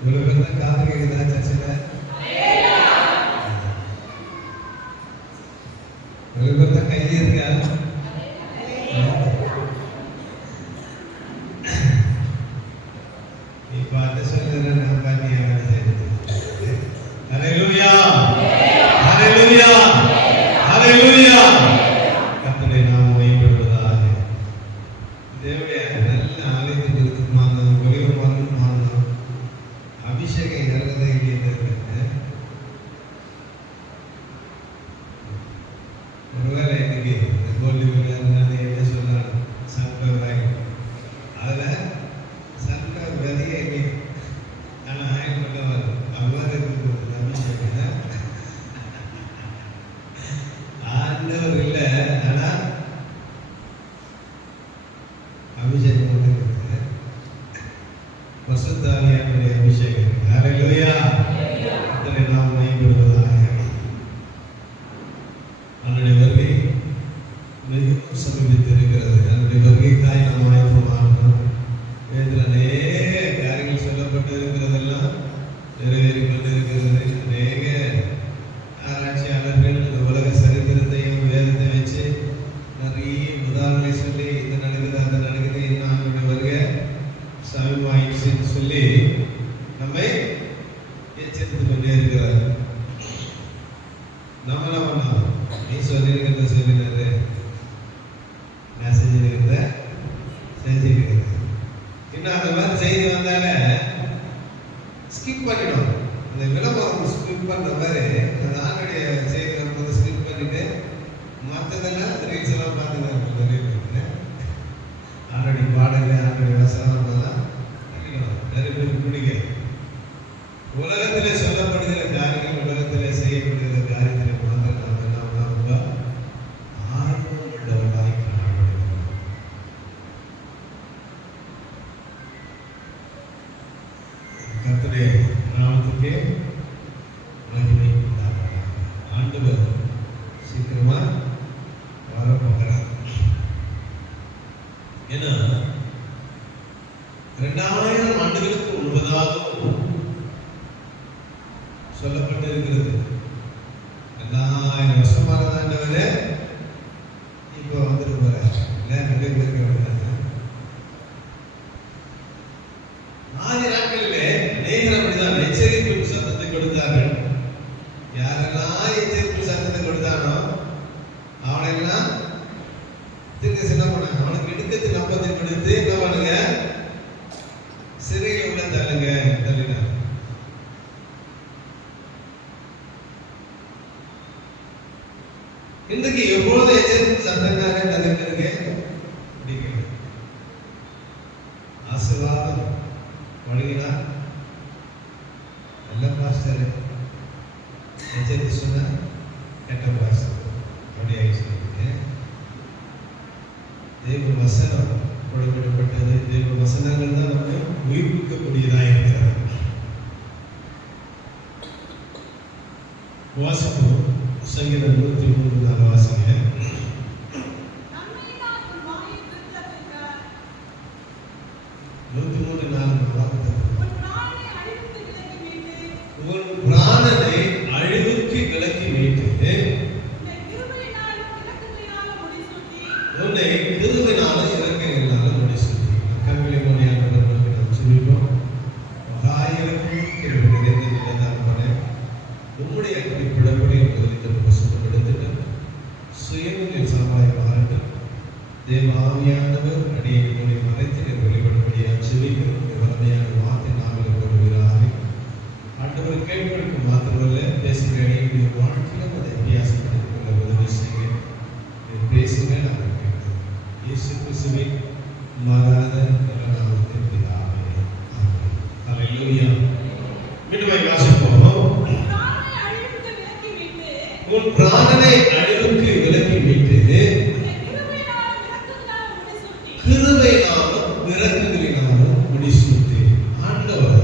இவ்வளவு பேர் தான் காது கேட்குதா சர்ச்சில்? இவ்வளவு பேர் தான் கையில இருக்கா? நீ பாட்டு சொல்லுற நான் பாட்டியா ஹல்லேலூயா ஹல்லேலூயா ஹல்லேலூயா. கர்த்தரை நாம் மகிமைப்படுவதாக. தேவனுடைய நல்ல ஆலயத்துக்கு மாறணும், ஒளிவு மாறணும், அபிஷேகம் இறங்கதை இருக்கு. ஒருவேளை இன்னைக்கு கோல்டு விளையாடுனால என்ன சொல்றாங்க? சன்ஃப்ளவர் அதுல சன்ஃப்ளவர் விதையே இல்லை, ஆனா ஆயில் மட்டும் வரும். அவ்வாறு இருக்கு அபிஷேகம். ஆண்டவர் இல்லை, ஆனா அபிஷேகம் மட்டும் இருக்குது. பரிசுத்த ஆவியானவருடைய அபிஷேகம். ஹல்லேலூயா. கர்த்தரை நாம் மகிமைப்படுவதாக. அவருடைய வருகை மிகவும் சமீபித்திருக்கிறது. அவருடைய வருகைக்காய் நாம் ஆயத்தமாகணும். வேதத்தில் அநேக காரியங்கள் சொல்லப்பட்டு இருக்கிறதெல்லாம் நிறைவேறி கொண்டிருக்கிறது. அநேக ஆராய்ச்சியாளர்கள் இந்த உலக சரித்திரத்தையும் வேதத்தை வச்சு நிறைய உதாரணங்களை சொல்லி இது நடக்குது அது நடக்குது இன்னும் அவருடைய வருகை சமீபமாயிடுச்சுன்னு சொல்லி நம்மை எச்சரித்து கொண்டே இருக்கிறார். நம்ம என்ன பண்ணலாம்? நீ சொல்லியிருக்கிறத சொல்லினாரு, நான் செஞ்சிருக்கிறத செஞ்சிருக்கிறது. இன்னும் அந்த மாதிரி செய்தி வந்தால ஸ்கிப் பண்ணிடும். அந்த விளம்பரம் ஸ்கிப் பண்ற மாதிரி அந்த ஆணுடைய செய்தி வரும்போது ஸ்கிப் பண்ணிட்டு மற்றதெல்லாம் ரீல்ஸ் எல்லாம் பார்த்துதான் நிறைய பேர் ஆணுடைய பாடல்கள் ஆணுடைய வசனம் எல்லாம் நிறைய பேருக்கு பிடிக்கும். உலகத்திலே சொல்லப்படுகிற காரியங்கள், உலகத்திலே செய்யப்படுகிற காரியத்திலே மாத்திரம் நாம் என்ன ரொம்ப ஆர்வம் உள்ளவர்களாய் காணப்படுகிறோம். கர்த்தருடைய நாமத்துக்கே மகிமை உண்டாவதாக. ஆண்டவர் சீக்கிரமா வரப்போகிறார். ஏன்னா 2000 ஆண்டுகளுக்கு முன்பதாக சொல்லப்பட்டு இருக்கிறது. 2000 வருஷமானதாண்டவரே இப்போ வந்துட்டு போற நிறைய பேருக்கு ஆதி நாட்களிலே அநேகர் அப்படிதான் எச்சரிப்பு சத்தத்தை கொடுத்தார்கள். யாரெல்லாம் எச்சரிப்பு சத்தத்தை கொடுத்தானோ அவனெல்லாம் திருக்க என்ன பண்ணாங்க? அவனுக்கு எடுக்கத்து நம்பத்தை கொடுத்து என்ன பண்ணுங்க? சிறையில் உள்ள தள்ளுங்க தள்ளினார். இன்றைக்கு எப்பொழுது எச்சரிப்பு சத்தத்தாரே நிறைய பேருக்கு பிடிக்கல. ஆசீர்வாதம் வழங்கினா நல்ல பாஸ்டர், எச்சரித்து சொன்னா கெட்ட பாஸ்டர் அப்படி ஆயிடுச்சு. தெய்வ வசனம் கொடுக்கப்பட்டது. தெய்வ வசனங்கள் தான் நம்ம உயிர்ப்பிக்கக்கூடியதாக இருக்கிறது. வாசிப்போம். சங்கீதம் 103 வாசிங்க. 103:4 உன் பிராணனை அழிவுக்கு விலக்கி மீட்டு உன்னை கிருபையினாலும் இரக்கங்களினாலும் முடிசூட்டி. கண்களை மூடியாக நாம் சொல்லிப்போம். மகாயிரக்கும் கிருபை நிறைந்த நிலத்தால் உம்முடைய குறிப்பிடப்படி உங்களுக்கு சுத்தப்படுத்திட்டு சுயங்களில் சமாளிக்க மாறட்டும். தேவ ஆவியானவர் அடியை மூடி மறைத்து வெளிப்படும்படியாக செவிக்கும் வலிமையான வார்த்தை நாவல் கொள்கிறார்கள். ஆண்டவர் கேட்பதற்கு மாத்திரமல்ல பேசுகிற அடியுடைய வாழ்க்கையிலும் அதை அபியாசப்படுத்திக் கொள்ள உதவி செய்ய பேசுங்க. நாங்கள் கேட்கிறோம். இயேசு கிறிஸ்துவின் மாறாத நாமத்தில் பிதாவே. ஆமென். ஹல்லேலூயா. மீண்டும் வாசிப்போம். உன் பிராணனை அழிவுக்கு விலக்கி மீட்டு கிருபையினாலும் இரக்கங்களினாலும் முடிசூட்டி. ஆண்டவர்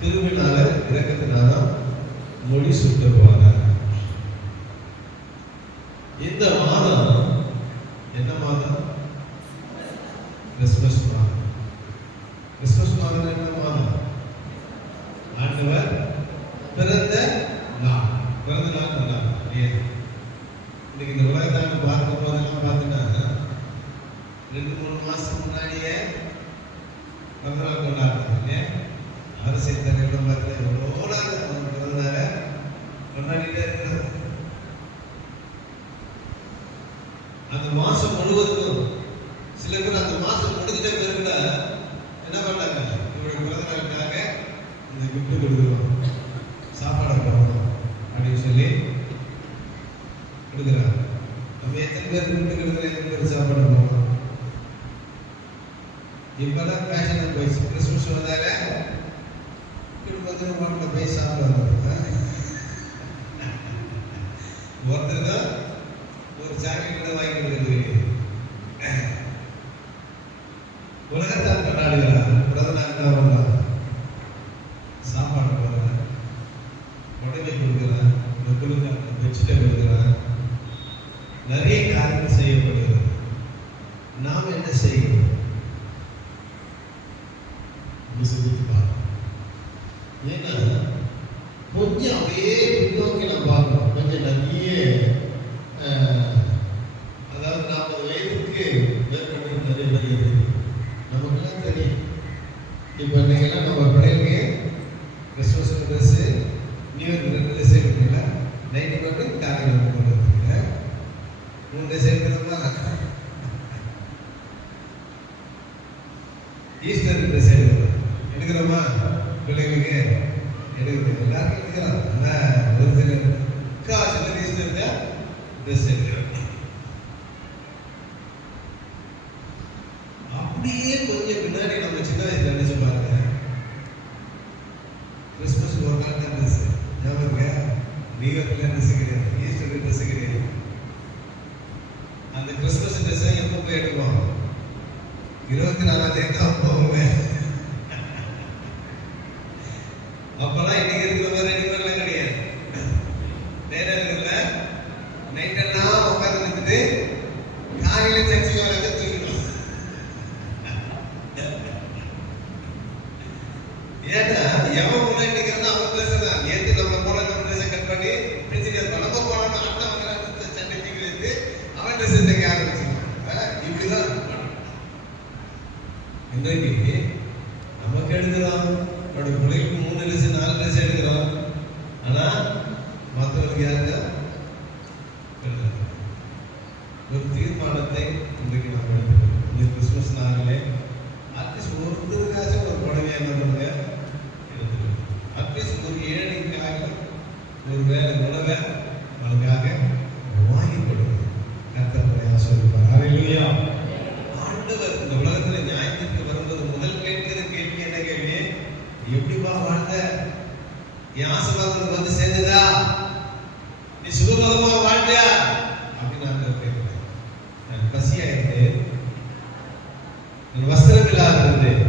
கிருபையினால இரக்கத்தினாலும் முடிசூட்ட போனார். இந்த மாதம் என்ன மாதம்? கிறிஸ்துமஸ் மாதம். கிறிஸ்துமஸ் மாதம் என்ன மாதம்? ஆண்டவர் பிறந்த நாள். பிறந்த நாள் கொண்டாடுறோம். இன்னைக்கு இந்த உலகத்தாண்டு பார்க்கும் போதெல்லாம் பார்த்தீங்கன்னா 2-3 மாசத்துக்கு முன்னாடியே பிறந்த நாள் கொண்டாடுறாங்க இல்லையா? அரசியல் தலைவரும் பார்த்து எவ்வளோ நாள் அவங்க பிறந்தநாளை கொண்டாடிட்டே இருக்கிறது. அந்த மாசம் முழுவதும் சில பேர் அந்த மாசம் முடிஞ்சிட்ட பிறகுல என்ன பண்ணாங்க, இவருடைய பிறந்த நாளுக்காக இந்த கிஃப்ட் கொடுக்குறோம், சாப்பாடை போடணும் அப்படின்னு சொல்லி கொடுக்குறாங்க. நம்ம எத்தனை பேர் கிஃப்ட் கொடுக்குறோம், எத்தனை பேர் சாப்பாடு போடணும். இப்பெல்லாம் ஃபேஷன் போயிடுச்சு. கிறிஸ்துமஸ் வந்தால குடும்பத்தில் மாட்டில் போய் சாப்பிடுவாங்க. ஒருத்தர் தான் ஒரு சாக்லேட் வாங்கி கொடுக்குறது. உலகத்தால் கொண்டாடுகிறார். பிறந்தநாள் சாப்பாடு போடுறான், உடனே கொடுக்குறான், வச்சுட்டு கொடுக்குறான். நிறைய காரியங்கள் செய்யப்படுகிறது. நாம் என்ன செய்யணும்? சிந்தித்து பார்க்கணும். ஏன்னா கொஞ்சம் அப்படியே பின்னோக்கி நான் பார்க்கணும். கொஞ்சம் நிறைய அதாவது 40 வயதுக்கு மேற்பட்ட நிறைய பேர் இருக்கு. நமக்குலாம் தெரியும். இப்போ இன்னைக்கெல்லாம் நம்ம பிள்ளைங்க Christmas dress, New Year dress எடுக்கிறீங்களா? நைட்டு மட்டும் காலையில் கொண்டு வந்துருக்கீங்க. 3 ட்ரெஸ் எடுக்கிறோமா? ஈஸ்டர் ட்ரெஸ் எடுக்கிறோமா? பிள்ளைங்களுக்கு எடுக்கிறது எல்லாருக்கும் எடுக்கிறோம். ஆனால் ஒரு சிலர் காசு ஈஸ்டர் ட்ரெஸ் எடுக்கிறோம். அப்படியே கொஞ்சம் பின்னாடி நம்ம சின்ன வயசுல நினைச்சு பாருங்க. கிறிஸ்துமஸ் ஒரு நாள் தான் ட்ரெஸ் ஞாபகம். நியூ இயர்ல ட்ரெஸ் கிடையாது, ஈஸ்டருக்கு ட்ரெஸ் கிடையாது. அந்த கிறிஸ்துமஸ் ட்ரெஸ்ஸை எப்போ போய் எடுப்போம்? 24ஆம் தேதி தான் போவோமே. அப்பெல்லாம் இன்னைக்கு இருக்கிற மாதிரி ரெடிமேட்லாம் கிடையாது. நேரம் இருக்குல்ல, நைட்டெல்லாம் உட்காந்து நிறுத்திட்டு காலையில சர்ச்சைக்கு வர தூக்கிடும். ஏன்னா எவன் முன்னாடி நிற்கிறான் அவன் ட்ரெஸ் தான். நேற்று நம்ம போன நம்ம ட்ரெஸ்ஸை கட் பண்ணி பிரிச்சுட்டு நம்ம போனோம்னா அண்ணன் வந்து சண்டை தூக்கி வச்சு அவன் ட்ரெஸ் தைக்க ஆரம்பிச்சுக்கலாம். இப்படிதான் இன்றைக்கு நமக்கு எடுக்கிறோம். நம்மளுடைய பிள்ளைகளுக்கு 3 ட்ரெஸ் 4 ட்ரெஸ் எடுக்கிறோம். ஆனா மற்றவர்களுக்கு யாருங்க ஒரு தீர்மானத்தை இன்றைக்கு நாம் எடுத்துக்கிறோம். இந்த கிறிஸ்துமஸ் நாளிலே அட்லீஸ்ட் ஒருத்தருக்காச்சும் ஒரு புடவை என்ன பண்ணுங்க எடுத்துக்கணும். அட்லீஸ்ட் ஒரு ஏழைக்காக ஒரு வேலை உணவை அவனுக்காக வாங்கி கொடுக்கணும். கர்த்தர் ஆசீர்வதிப்பார். ஹல்லேலூயா. ஆண்டவர் இந்த உலகத்துல நியாயத்திற்கு வரும்போது முதல் கேட்கிற கேள்வி என்ன கேள்வி? எப்படிப்பா வாழ்ந்த? என் ஆசீர்வாதம் வந்து சேர்ந்ததா? நீ சுகபோகமா வாழ்ந்தியா அப்படின்னு ஆண்டவர் கேட்கிறேன். நான் பசியா இருந்தேன், வஸ்திரம் இல்லாத இருந்தேன்.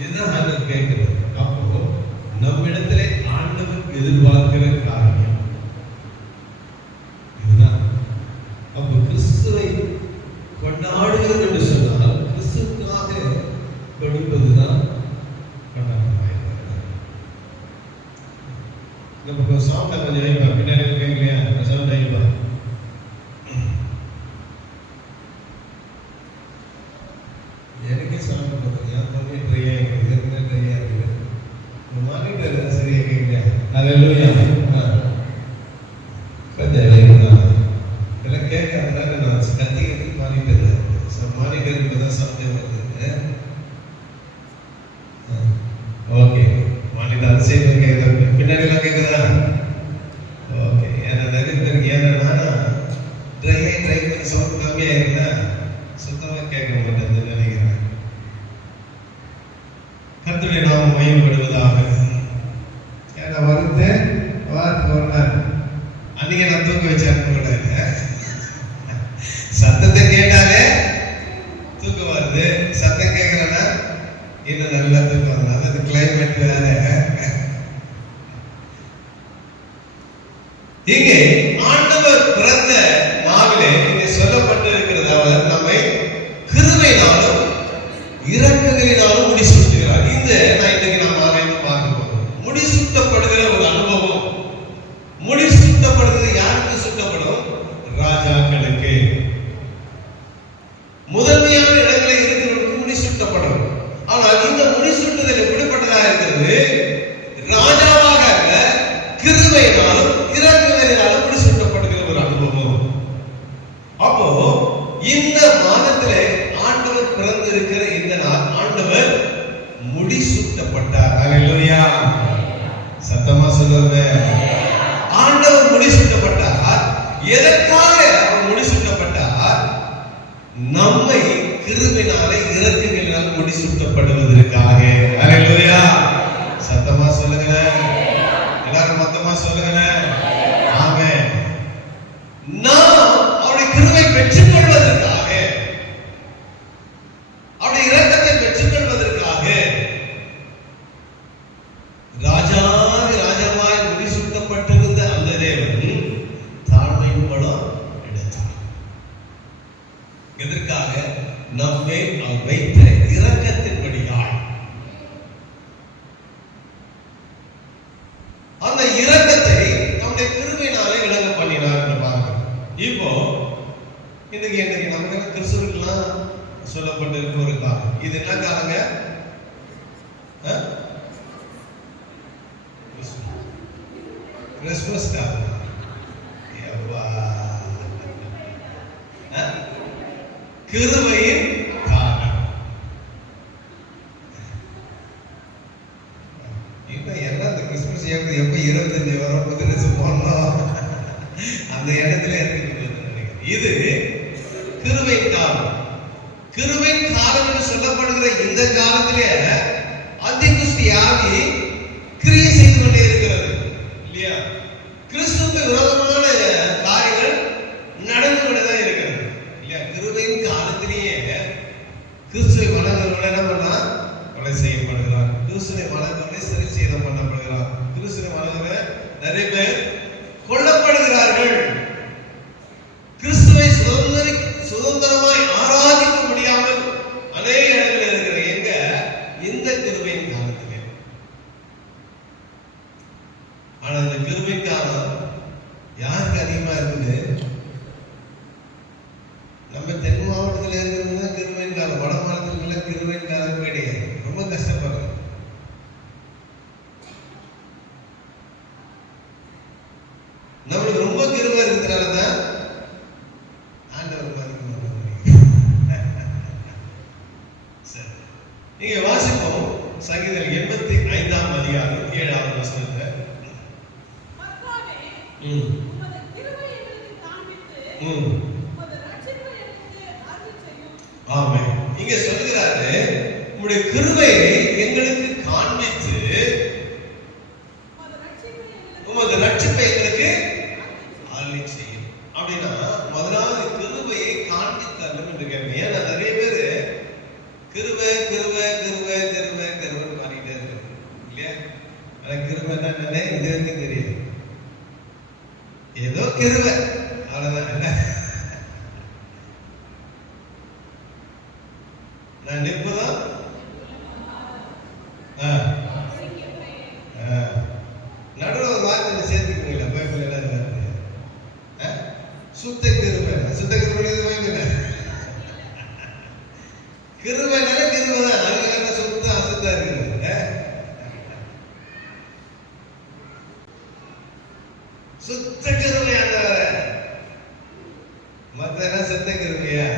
இதுதான் ஆண்டவர் கேட்கிறது. அப்போ நம்மிடத்துல ஆண்டவர் எதிர்பார்க்கிற காரியம் இதுதான். அப்போ கிறிஸ்துவை கொண்டாடுகிறது என்று சொன்னால் கிறிஸ்துவுக்காக கொடுப்பதுதான் கொண்டாடுகிறார். நம்ம சவுண்டை கொஞ்சம் வைப்பா, பின்னாடி இருக்கீங்க இல்லையா? சவுண்ட் வைப்பா. எனக்கே சவுண்ட் பண்ணுறது என் பொண்ணு ட்ரையா இருக்குது, ஏற்கனவே ட்ரையா இருக்குது. மானிட்டர் சரியா கேட்கலையா? ஹல்லேலூயா. கொஞ்சம் இதெல்லாம் கேட்காதனால நான் கத்திக்கிறது மானிட்டர். மானிட்டருக்கு தான் சவுண்டே வருது. ஓகே, மானிட்டர் அது சைடு கேட்குது, பின்னாடி எல்லாம் கேட்குதா? ஓகே. ஏன்னா நிறைய பேருக்கு ஏன்னா ட்ரை பண்ணி சவுண்ட் கம்மியாக இருக்குன்னா சுத்தமாக கேட்க மாட்டேன்னு நினைக்கிறேன். கர்த்தருடைய நாமம் மகிமைப்படுவதாக. ஏன்னா வாரத்துக்கு ஒரு நாள் அன்னைக்கு நான் தூக்க வச்சேன் கூட சத்தத்தை கேட்டாலே தூக்கம் வருது. சத்தம் கேட்கலன்னா இன்னும் நல்லா தூக்கம் வருது. அதாவது கிளைமேட் வேற. இங்கே ஆண்டவர் பிறந்த நாளிலே இங்கே சொல்லப்பட்டு இருக்கிறது, அவர் நம்மை கிருபையினாலும் இரக்கங்களினாலும் முடிசூட்டுகிறார். இந்த நான் இன்னைக்கு நாம் ஆராய்ந்து பார்க்க போகிறோம். ஆனால் இந்த முடிசூட்டுதல் எப்படிப்பட்டதாக இருக்கிறது? ராஜாவாக கிருபையினாலும் இரக்கங்களினாலும் முடிசூட்டப்படுகிற ஒரு அனுபவம். அப்போ இந்த மாதத்திலே ஆண்டவர் பிறந்திருக்கிற இந்த நாள் ஆண்டவர் முடிசூட்டப்பட்டார். அல்லேலூயா. சத்தமா சொல்லுங்க. ஆண்டவர் முடிசூட்டப்பட்டார். எதற்காக அவர் முடிசூட்டப்பட்டார்? நம்மை கிருபையினாலே இரக்கங்களினால் முடிசூட்டப்படுவதற்காக. அல்லேலூயா. சத்தமா சொல்லுங்க. எல்லாரும் மொத்தமா சொல்லுங்க. ஆமென். நாம் அவருடைய கிருபை பெற்றுக் கொள்வதற்காக, அவருடைய இரக்கத்தை பெற்றுக் கொள்வதற்காக ராஜாவாய் முடிசூட்டப்பட்டிருந்த அந்த தேவன் தாழ்மை மூலம் எடுத்தார். எதற்காக? நம்மை அவர் வைத்த இரக்கத்தின்படியாய். அந்த இரக்கத்தை நம்முடைய கிருபையினாலே விளங்க பண்ணினார் என்று பார்க்கிறோம். இப்போ இன்னைக்கு நமக்கு கிறிஸ்துவுக்கெல்லாம் சொல்லப்பட்டிருக்க ஒரு காலம். இது என்ன காலங்க? கிறிஸ்துமஸ் காலம். கிருபையின் காலம். இப்ப என்ன அந்த கிறிஸ்துமஸ் எப்ப 25 வரும்போது போனோம் அந்த இடத்துல இருக்கு. இது கிருபையின் காலம். கிருபையின் காலம் என்று சொல்லப்படுகிற இந்த காலத்திலே அந்திகிறிஸ்து ஆவி கிரியை செய்து கொண்டே இருக்கிறது இல்லையா? கிறிஸ்துவுக்கு விரோதமான காரியங்கள் நடந்து கொண்டுதான் இருக்கிறது இல்லையா? கிருபையின் காலத்திலேயே கிறிஸ்துவை வணங்குறவர்கள் என்ன பண்ணா கொலை செய்யப்படுகிறார். கிறிஸ்துவை வணங்குறவர்களை சிறை சேதம் பண்ணப்படுகிறார். கிறிஸ்துவை வணங்குற நிறைய பேர் கொல்லப்படுகிறார்கள். கிறிஸ்துவை சுதந்திரமாய் ஆராதிக்க முடியாமல் அநேக இடங்களில் இருக்கிற எங்க இந்த கிருபையின் காலத்திலே. ஆனா இந்த கிருபையின் காலம் யாருக்கு அதிகமா இருக்குது? நம்ம தென் மாவட்டத்தில் இருக்கிறவங்க கிருபையின் காலம், வட மாவட்டத்துல கிருபையின் காலம் கிடையாது. ரொம்ப கஷ்டப்படுறோம். நம்மளுக்கு ரொம்ப கிருபை இருக்கிறதுனாலதான் ஆண்டவர் நீங்க வாசிப்போம். சங்கீதம் 85ஆம் அதிகாரம் 7ஆவது வசனத்தை. ஆமென். இங்க சொல்கிறாரு, உம்முடைய கிருபையை எங்களுக்கு காண்பித்து உமது ரட்சிப்பை எங்களுக்கு அருளி செய்யும். அப்படின்னா முதலாவது கிருபையை காண்பித்தரணும் என்று கேட்பேன். ஏன்னா நிறைய பேரு கிருபை கிருபை கிருபை கிருபை கிருபைன்னு மாறிக்கிட்டே இருக்கு இல்லையா? ஆனா கிருபை என்ன இது வரைக்கும் தெரியாது. ஏதோ கிருபை அவ்வளவுதான். நான் நிற்பதான் நடுவில் வார்த்தை சேர்த்துக்கீங்களா? பைபிள் எல்லாம் சுத்த கிருபை. சுத்த கிருபை கிருபைனால கிருபை தான். அதுல சுத்த அசுத்தா இருக்குது. சுத்த கிருபை அந்த மத்த சுத்த கிருபையா?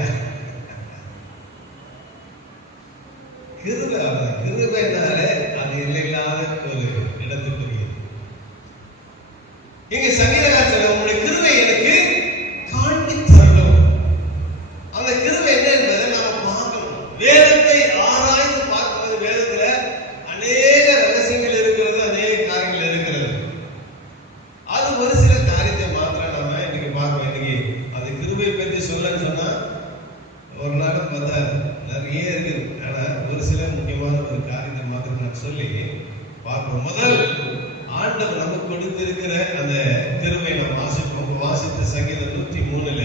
கிருபை கிருபைனாலே அது இல்லையில்லாத ஒரு இடத்துக்குரியது. இங்க சங்கீதக்காரர் சொல்ல, உங்களுடைய கிருபை எனக்கு காண்பித்தரணும். அந்த கிருபை என்ன என்பதை நாம பார்க்கணும். வேதத்தை ஆராய்ந்து பார்க்கும்போது வேதத்துல அநேக ரகசியங்கள் இருக்கிறது, அநேக காரியங்கள் இருக்கிறது. அது ஒரு சில காரியத்தை மாத்திரம் நம்ம இன்னைக்கு பார்க்கணும். இன்னைக்கு அது கிருபை பற்றி சொல்லன்னு சொன்னா ஒரு நாள் பார்த்தா நிறைய இருக்குது. ஆனா ஒரு சில முக்கியமான ஒரு காரியத்தை மாத்திரம் நான் சொல்லி பார்ப்போம். முதல் ஆண்டவர் நமக்கு கொடுத்திருக்கிற அந்த கிருபை நாம் வாசிப்போம். வாசித்த சங்கீதம் 103ல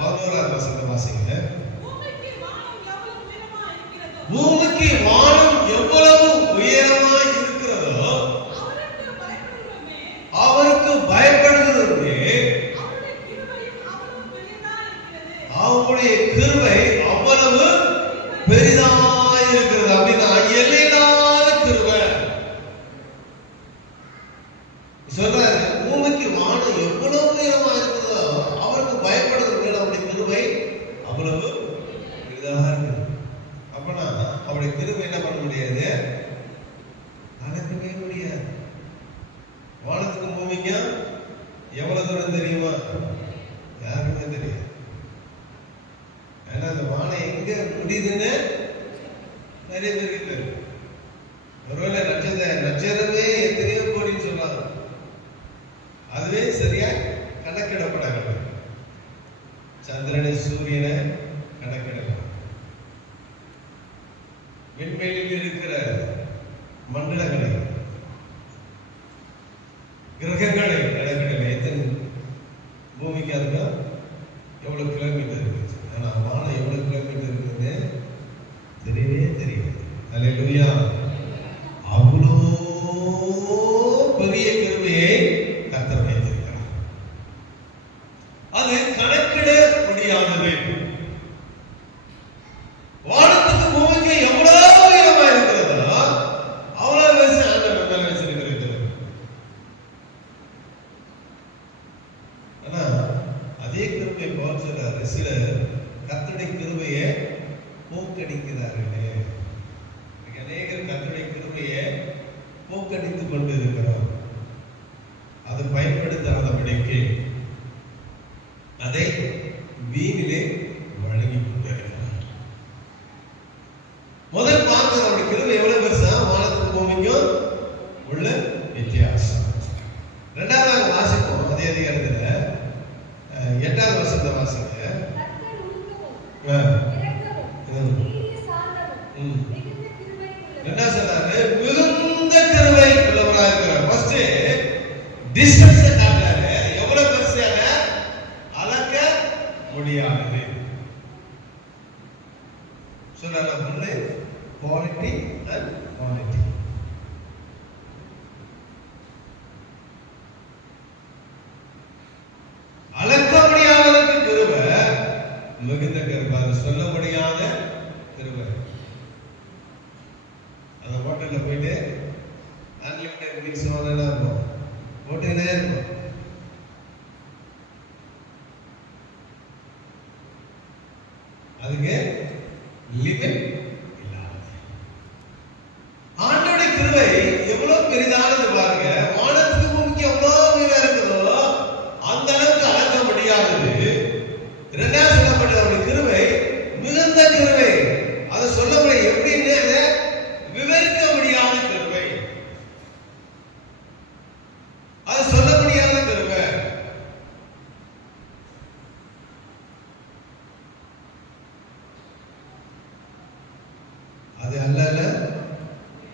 11ஆவது வசனத்தை வாசிங்க. பூமிக்கு வானம் எவ்வளவு உயரமாய் இருக்கிறதோ அவருக்கு பயப்படுகிறவர்களே அவருடைய கிருபை அவ்வளவு பெரிதாய் இருக்கிறது. முடியாது, அளக்கவே முடியாது. வானத்துக்கும் பூமிக்கும் எவ்வளவு தூரம் தெரியுமா? யாருக்குமே தெரியாது. ஏன்னா அந்த வானம் எங்க முடியுதுன்னு நிறைய பேருக்கு தெரியும். ஒருவேளை நட்சத்திரமே எத்தனையோ கோடின்னு சொல்றாங்க, அதுவே சரியா கணக்கிடப்படவில்லை. சந்திரனை சூரியனை கணக்கிடலாம். விண்வெளியில் இருக்கிற மண்டலங்களை கிரகங்களை கணக்கிடல. எத்தனை பூமிக்கு அதுக்கு எவ்வளவு கிலோமீட்டர் இருக்கு, ஆனா வானம் எவ்வளவு கிலோமீட்டர் இருக்குன்னு தெரியவே தெரியாது. அல்லேலூயா. அவ்வளோ பெரிய கிருபையை கர்த்தர் வைத்திருக்கிறார். அது கணக்கிட முடியாதது. வானத்துக்கு பூமிக்கு எவ்வளவு உயரமா இருக்கிறதோ அவ்வளவு வயசு ஆண்டவர் மேல வச்சிருக்கிறது. ஆனா அதே கிருபை பவுல் சொல்றாரு, சிலர் கர்த்தருடைய கிருபையை போக்கடிக்கிறார்களே. அநேகர் கர்த்தருடைய கிருபையை போக்கடித்துக் கொண்டு இருக்கிறோம். அதை பயன்படுத்தாதபடிக்கு அதை வீணிலே வழங்கி கொண்டிருக்கிறார். முதல் பார்க்கிறது அவருடைய கிருபை எவ்வளவு பெருசா, வானத்துக்கு பூமிக்கும் உள்ள வித்தியாசம். இரண்டாவது வாசிப்போம் அதே அதிகாரத்துல 8வது வசனத்தை வாசிங்க. என்ன சொல்றாரு? மிகுந்த கிருபை உள்ளவராக இருக்கிறார். ஃபர்ஸ்ட் டிஸ்டன்ஸ் காட்டுறாரு, எவ்வளவு பெருசான அளக்க முடியாதது சொல்றாரு. ஒண்ணு குவாலிட்டி அண்ட் குவாலிட்டி. அளக்க முடியாததுக்கு கிருபை, மிகுந்த கிருபை. அது சொல்ல முடியாத கிருபை. அந்த ஹோட்டல்ல போயிட்டு அன்லிமிட்டட் மீல்ஸ் வாங்கலாம், போட்டுக்கிட்டே இருக்கும். அதுக்கு லிமிட் இல்லாதது. ஆண்டவருடைய கிருபை எவ்வளவு பெரிதானது பாருங்க. வானத்துக்கு பூமிக்கு எவ்வளவு உயரம் இருக்குதோ அந்த அளவுக்கு அளக்க முடியாதது. இரண்டாவது சொல்லப்பட்ட அவருடைய கிருபை மிகுந்த கிருபை. அதை சொல்ல முடியாது, எப்படின்னு அதை விவரிக்க முடியாத கிருபை. அது சொல்ல முடியாத கிருபை. அது அல்ல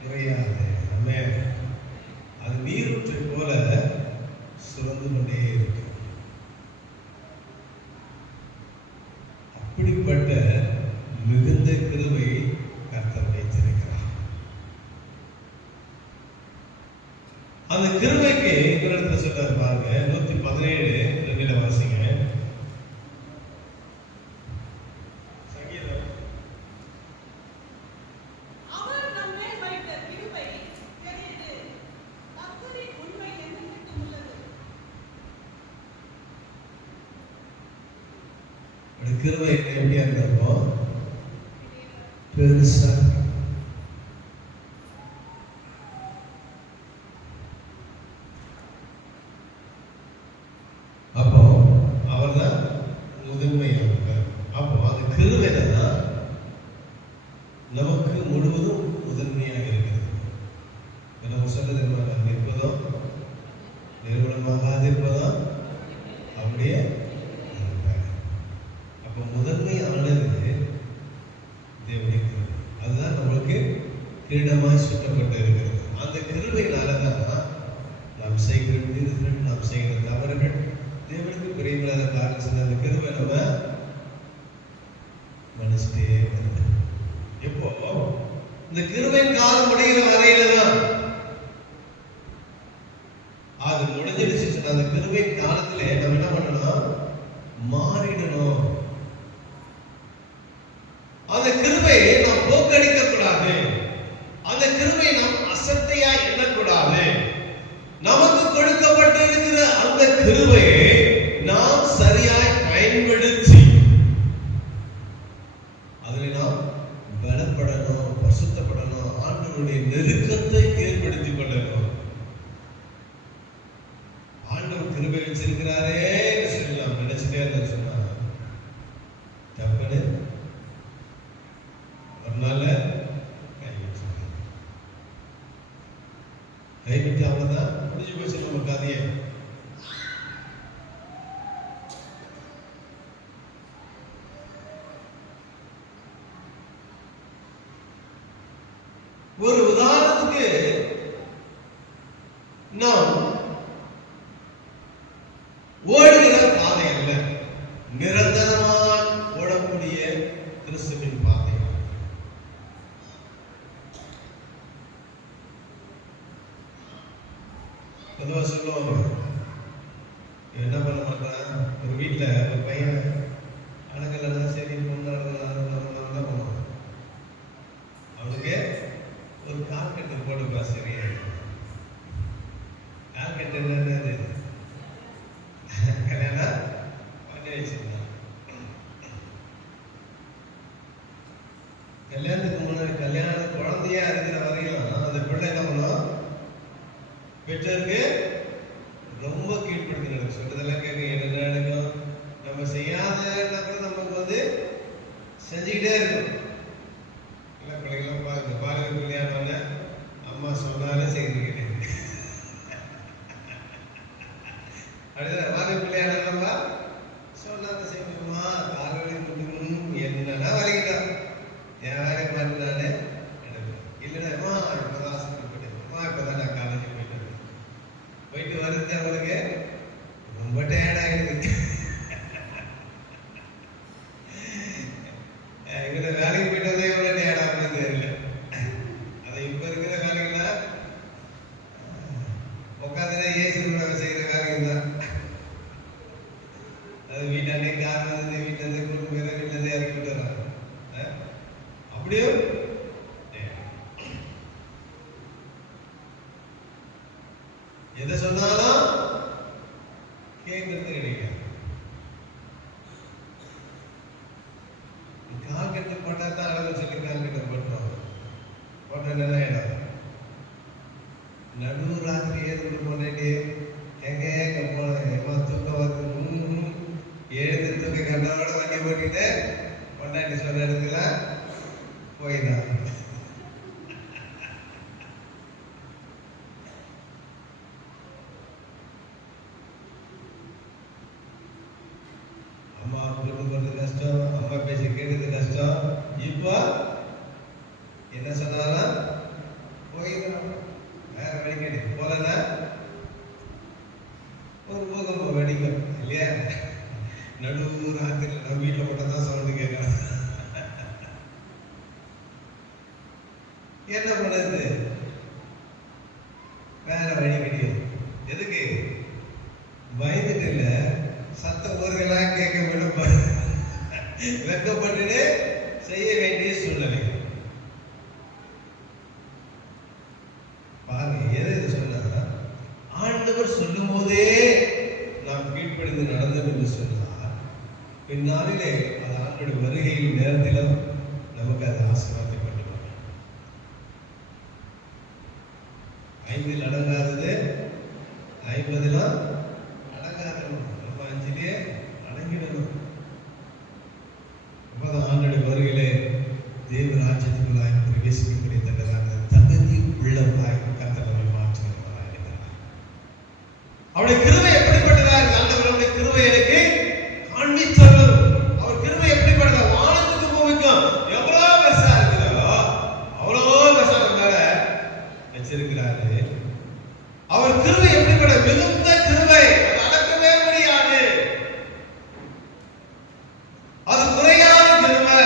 குறையாது. அது நீரூற்றை போல சுரந்து கொண்டே இருக்கும். அப்படிப்பட்ட மிகுந்த கிருபை கர்த்தர் வைத்திருக்கிறார். அந்த கிருபைக்கு இடத்துல சொல்றாரு பாருங்க, 117 வாசிங்க. கிருபை எப்படியா இருந்தப்போ பெருசா. அப்போ அவர் தான் முதன்மையாக. அப்போ அந்த கிருபை தான் நமக்கு முழுவதும் முதன்மையாக இருக்கிறது. நம்ம சொல்றது என்ன, நிற்பதும் நிறுவனமாக இருப்பதும் அப்படியே. அப்போ முதன்மையானது தேவனுடைய கிருபை. அதுதான் நம்மளுக்கு கிரீடமாய் சுட்டப்பட்டு இருக்கிறது. அந்த கிருபையினாலதான் நாம் செய்கிற மீறுதல், நாம் செய்கிற தவறுகள், தேவனுக்கு பிரியமில்லாத காரியம் சொன்ன அந்த கிருபை நம்ம மனசுட்டே வருது. எப்போ இந்த கிருபையின் காலம் முடிகிற வரையில தான் அது முடிஞ்சிடுச்சு. அந்த கிருபை காலத்திலே நம்ம என்ன பண்ணணும், மாறிடணும். அந்த கிருபையை நாம் போக்கடிக்க கூடாது. அந்த கிருபையை நாம் அசட்டையா எண்ணக்கூடாது. நமக்கு கொடுக்கப்பட்டு இருக்கிற அந்த கிருபையை நாம் சரியாய் பயன்படுத்தி அதில் நாம் பலப்படணும், பரிசுத்தப்படணும், ஆண்டவருடைய நெருக்கத்தை ஏற்படுத்திக் கொள்ளணும். ஆண்டவர் கிருபை வச்சிருக்கிறாரே சொல்லி நாம் நினைச்சுட்டே இருந்தா சொன்னா தப்புன்னு ஒரு நாள் கைவிட்டாமதான் முடிஞ்சு போச்சு நம்ம கதையை. ஒரு உதாரணத்துக்கு நாம் ஓடுகிற பாதை அல்ல, நிரந்தரமாய் ஓடக்கூடிய கிறிஸ்துவின் பாதை. பொதுவா சொல்லுவாங்க, என்ன பண்ண மாட்டான், ஒரு வீட்டுல ஒரு பையன் அடங்கலன்னா சரி தான் போவான். அவனுக்கு ஒரு கால்கட்டு போடுப்பா, சரியா கால்கட்டு என்னது கல்யாணம் பண்ணி வச்சிருந்தான். கல்யாணத்துக்கு முன்னாடி கல்யாணம் குழந்தையா இருக்கிற வரையும் அந்த பிள்ளை என்ன பண்ணும், பெற்றோருக்கு ரொம்ப கீழ்ப்படுத்தி நடக்கும், சொல்றதெல்லாம் கேட்க என்ன நடக்கும். நம்ம செய்யாத நமக்கு வந்து செஞ்சுக்கிட்டே இருக்கும். எல்லா பிள்ளைகளும் பாருங்க, பாலியல் கல்யாணம் அம்மா சொன்னாலே செய்கிறீங்க. அடுத்த பாலியல் கல்யாணம் சொன்னால செய்யணுமா, கால்வழி கொடுக்கணும், என்னன்னா வலிக்கிட்டான், என் வேலை மாட்டினானே இல்லைன்னா இப்பதான் ஆசைப்பட்டு போயிட்டேன், இப்பதான் நான் காலேஜ் போயிட்டு வருது, அவளுக்கு ரொம்ப டயர்ட் ஆகிடுது. எங்கிட்ட வேலைக்கு போயிட்டு வந்தே எவ்வளவு டயர்ட் ஆகுதுன்னு தெரியல. அது இப்ப இருக்கிற வேலைகளா உட்காந்துனே ஏசி செய்யற வேலைகள் தான். அது வீட்டாண்டே கார் வந்து வீட்டுல இருந்து கொண்டு போய் வீட்டுல இருந்து இறக்கி விட்டுறாங்க. அப்படியும் எதை சொன்னாலும் கேட்கறது கிடையாது. கால் கட்டு போட்டா தான் அளவு சொல்லி கால் கட்ட போட்டோம், போட்ட என்ன இடம் நடு ராத்திரி ஏது போனே எங்க போன தூக்கம் வந்து எழுந்து தூக்க கண்டோட வண்டி போட்டிட்டு பொண்டாட்டி சொன்ன இடத்துல போயிதான். அம்மா கூட்டு போறது கஷ்டம், அம்மா பேச கேட்கறது கஷ்டம். இப்போ என்ன சொன்னாலும் போயிடும், வேற வழிகடி போலன்னா ஒரு பூகம்பம் வெடிக்கும் இல்லையா. நடு ராத்திரி நம்ம வீட்டில் மட்டும் தான் சவுண்டு கேட்கணும். என்ன பண்ணுறது, வேற வழி கிடையாது. எதுக்கு பயந்துட்டு இல்ல, சத்தம் ஊர்களாக கேட்க விடும், வெக்கப்பட்டு செய்ய வேண்டிய சூழ்நிலை. பாருங்க, எது சொன்னா ஆண்டவர் சொல்லும் போதே நாம் கீழ்ப்படிந்து நடந்தோம் என்று சொன்னார், பின்னாளிலே அது ஆண்டோட வருகையின் நேரத்திலும் நமக்கு அது ஆசீர்வாதப்பட்டு 5 அடங்காதது 50 அடங்காதணும், நம்ம 5 அடங்கிடணும். அப்பதான் ஆண்டோட வருகையிலே தேவ ராஜ்யத்துக்குள்ளாய் பிரவேசிக்கக்கூடியத்தக்கதாக தகுதி உள்ளவராய் கர்த்தர் நம்மை மாற்றுகிறவராய் இருக்கிறார். அவருடைய கிருபை எப்படிப்பட்டதா இருக்கு, ஆண்டவருடைய கிருபை எனக்கு காண்பித்தவர். அவர் கிருபை எப்படிப்பட்டதா, வானத்துக்கு பூமிக்கும் எவ்வளவு பெருசா இருக்கிறதோ அவ்வளோ பெருசா மேல வச்சிருக்கிறாரு. அவர் கிருபை எப்படிப்பட்ட மிகுந்த கிருபை, அளக்கவே முடியாது, அது குறையாத கிருபை.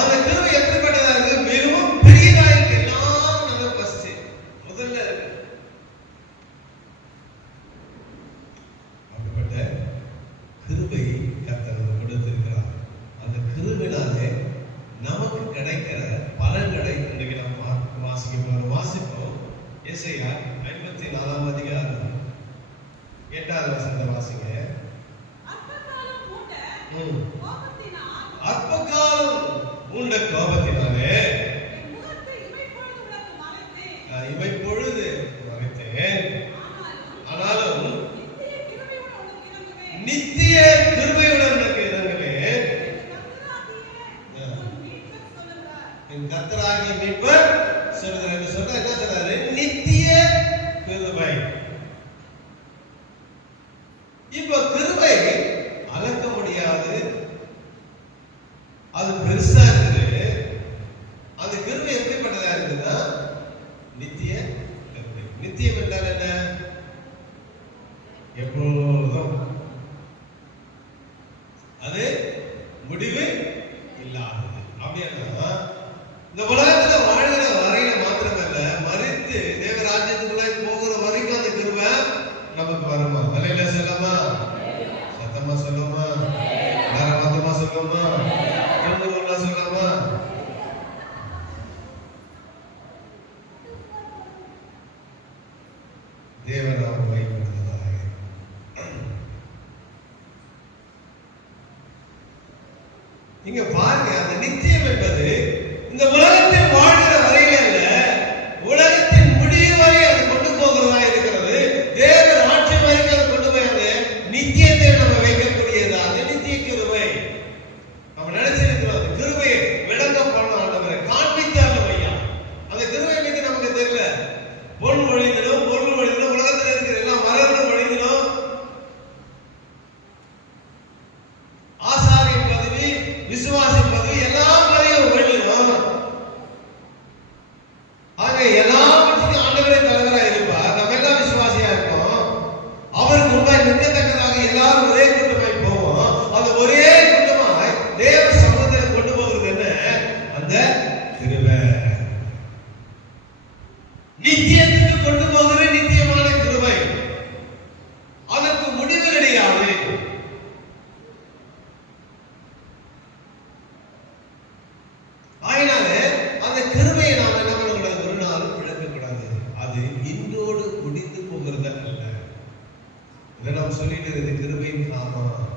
அந்த கிருபை எப்படிப்பட்டதா இருக்கு, மிகவும் பெரியதா இருக்கு. எல்லாரும் நம்ம ஃபர்ஸ்ட் முதல்ல இருக்கு. அப்படிப்பட்ட கிருபை கர்த்தர் கொடுத்திருக்கிறார். அந்த கிருபையினாலே நமக்கு கிடைக்கிற பலன்களை இன்றைக்கு நம்ம வாசிப்போம். எசையா 54 அதிகாரம் 8வது வசனத்தை வாசிங்க. அற்ப காலம் உண்ட கோபத்தினாலே இமைப்பொழுது மறைத்தேன். ஆனாலும் நித்திய கிருபையுடன் உனக்கு இறங்குவேன். என் கர்த்தராகிய மீட்பர் சொல்லுகிறார் என்று சொன்னா என்ன சொல்றாரு? நித்திய கிருபை. இப்ப கிருபை அளக்க முடியாது, அது பெருசா இருக்குது. அந்த கிருபை எப்படிப்பட்டதா இருக்குன்னா நித்திய கிருபை. நித்தியம் என்றால் என்ன? எப்பொழுதும், அது முடிவு இல்லாதது. அப்படின்னா இந்த உலகத்துல வாழ்கிற வரையில மாத்திரமல்ல, மறித்து தேவ ராஜ்யத்துக்குள்ள போகிற வரைக்கும் அந்த கிருபை நமக்கு வருமா? தலையில சொல்லமா, சத்தமா சொல்லுமா, வேற மொத்தமா சொல்லுமா, தொண்ணூறுல சொல்லமா? தேவநாம வைப்படுவதாக. இங்க பாருங்க, அந்த நித்தியம் என்பது இந்த உலகத்தில் வாழ்கிற வரையில அல்ல, உலகத்தின் முடிவு வரை அது கொண்டு போகிறதா இருக்கிறது. தேவ ராஜ்யம் வரைக்கும் அது கொண்டு போய் அந்த நித்தியத்தை நம்ம வைக்கக்கூடியதா அந்த நித்திய கிருபை. நம்ம நினைச்சிருக்கிறோம் அந்த கிருபையை விளங்க பண்ண ஆண்டவரை காண்பித்தாலும் ஐயா, அந்த கிருபை இன்னைக்கு நமக்கு தெரியல. பொன் ஒழிந்திடும், பொருள் ஒழிந்திடும், உலகத்தில் இருக்கிற எல்லா மரங்களும் ஒழிந்திடும். ஆசாரியின் பதவி, விசுவாசின் பதவி, எல்லா பதவியும் ஒழிஞ்சிடும். ஆக எல்லாவற்றுக்கும் ஆண்டவரே தலைவராக இருப்பார். நம்ம எல்லாம் விசுவாசியா இருப்போம். அவருக்கு முன்பாய் நிற்கத்தக்கதாக எல்லாரும் ஒரே கூட்டமாய் போவோம். அந்த ஒரே கூட்டமாய் தேவ சமூகத்தை கொண்டு போகிறது என்ன? அந்த கிருபை. நித்தியத்துக்கு கொண்டு போகிற நித்தியமான கிருபை. அதற்கு முடிவு கிடையாது. ஆயினால அந்த கிருபையை நாம் என்ன பண்ணக்கூடாது? ஒரு நாளும் இழக்கக்கூடாது. அது இன்றோடு முடிந்து போகிறது அல்ல. இதை நாம் சொல்லிட்டு இருக்கிறது கிருபையின் காலம்.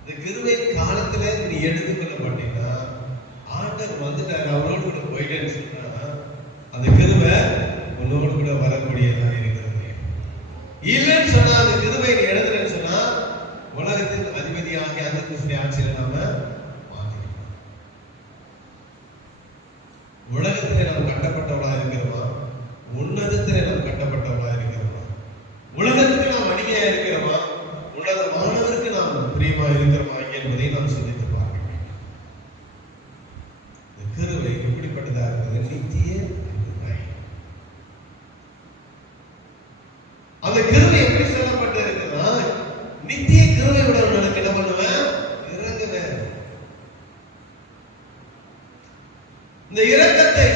இந்த கிருபையின் காலத்துல நீ எடுத்துக்கொள்ள மாட்டீங்கன்னா ஆண்டவர் வந்துட்டார், அவரோடு கூட போயிட்டேன்னு சொன்னா அந்த கிருபை உன்னோடு கூட வரக்கூடியதா இருக்கிறது. இல்லைன்னு சொன்னா அந்த கிருபை நீ எழுதுறேன்னு சொன்னா உலகத்தின் அதிபதியாகிய அந்த கிறிஸ்துவின் ஆட்சியில நாம மாற்றிக்கிறோம். உலகத்திலே நாம் கட்டப்பட்டவளா இருக்கிறோமா? உன்னதத்திலே நாம் கட்டப்பட்டவளா இருக்கிறோமா? உலகத்துக்கு நாம் அடிமையா இருக்கிறோமா? உன்னதமானவருக்கு நாம் பிரியமா இருக்கிறோமா என்பதை நாம் சிந்தித்து பார்க்க வேண்டும். இந்த கிருபை எப்படிப்பட்டதா இருக்கிறது? நித்திய கிருபை. அந்த கிருபை எப்படி சொல்லப்பட்டு இருக்குன்னா, நித்திய கிருபை உடனே என்ன பண்ணுவேன்? இறங்குவேன். இந்த இரக்கத்தை